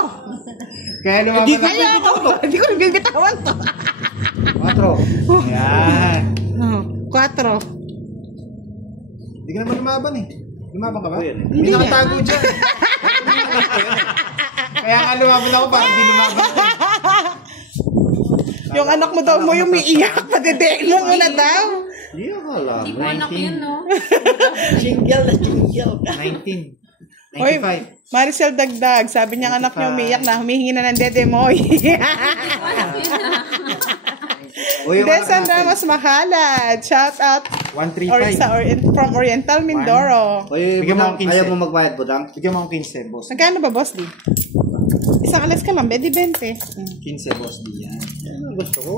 Kaya lumaban Hindi ko na. Ayoko! Hindi ko bibitawan to. 4. Yan. Oh, 4. Hindi ka naman lumaban eh. Lumaban ka ba? Ako yan eh. Hindi nakatago dyan. Kaya nga lumaban ako para hindi lumaban ka. Yung anak mo daw mo yung umiiyak. Padedek mo muna daw. Hindi ako alam. Hindi ko anak yun, no? Single na single. 19. Oy, 95. Maricel Dagdag. Sabi niya ang anak niya umiiyak na. Humihingi na ng dede mo. Anak yun na. O yung Desan anak natin. Ramos Mahalad. Shout out 135. from Oriental Mindoro. O yung Bigyan mo budang, akong 15. ayaw mo magbayad, budang? Bigyan mo akong 15, Boss. Magkano ba, Boss D? Isang alas ka lang. Bedi 20. 15, Boss D yan. Yan ang gusto ko.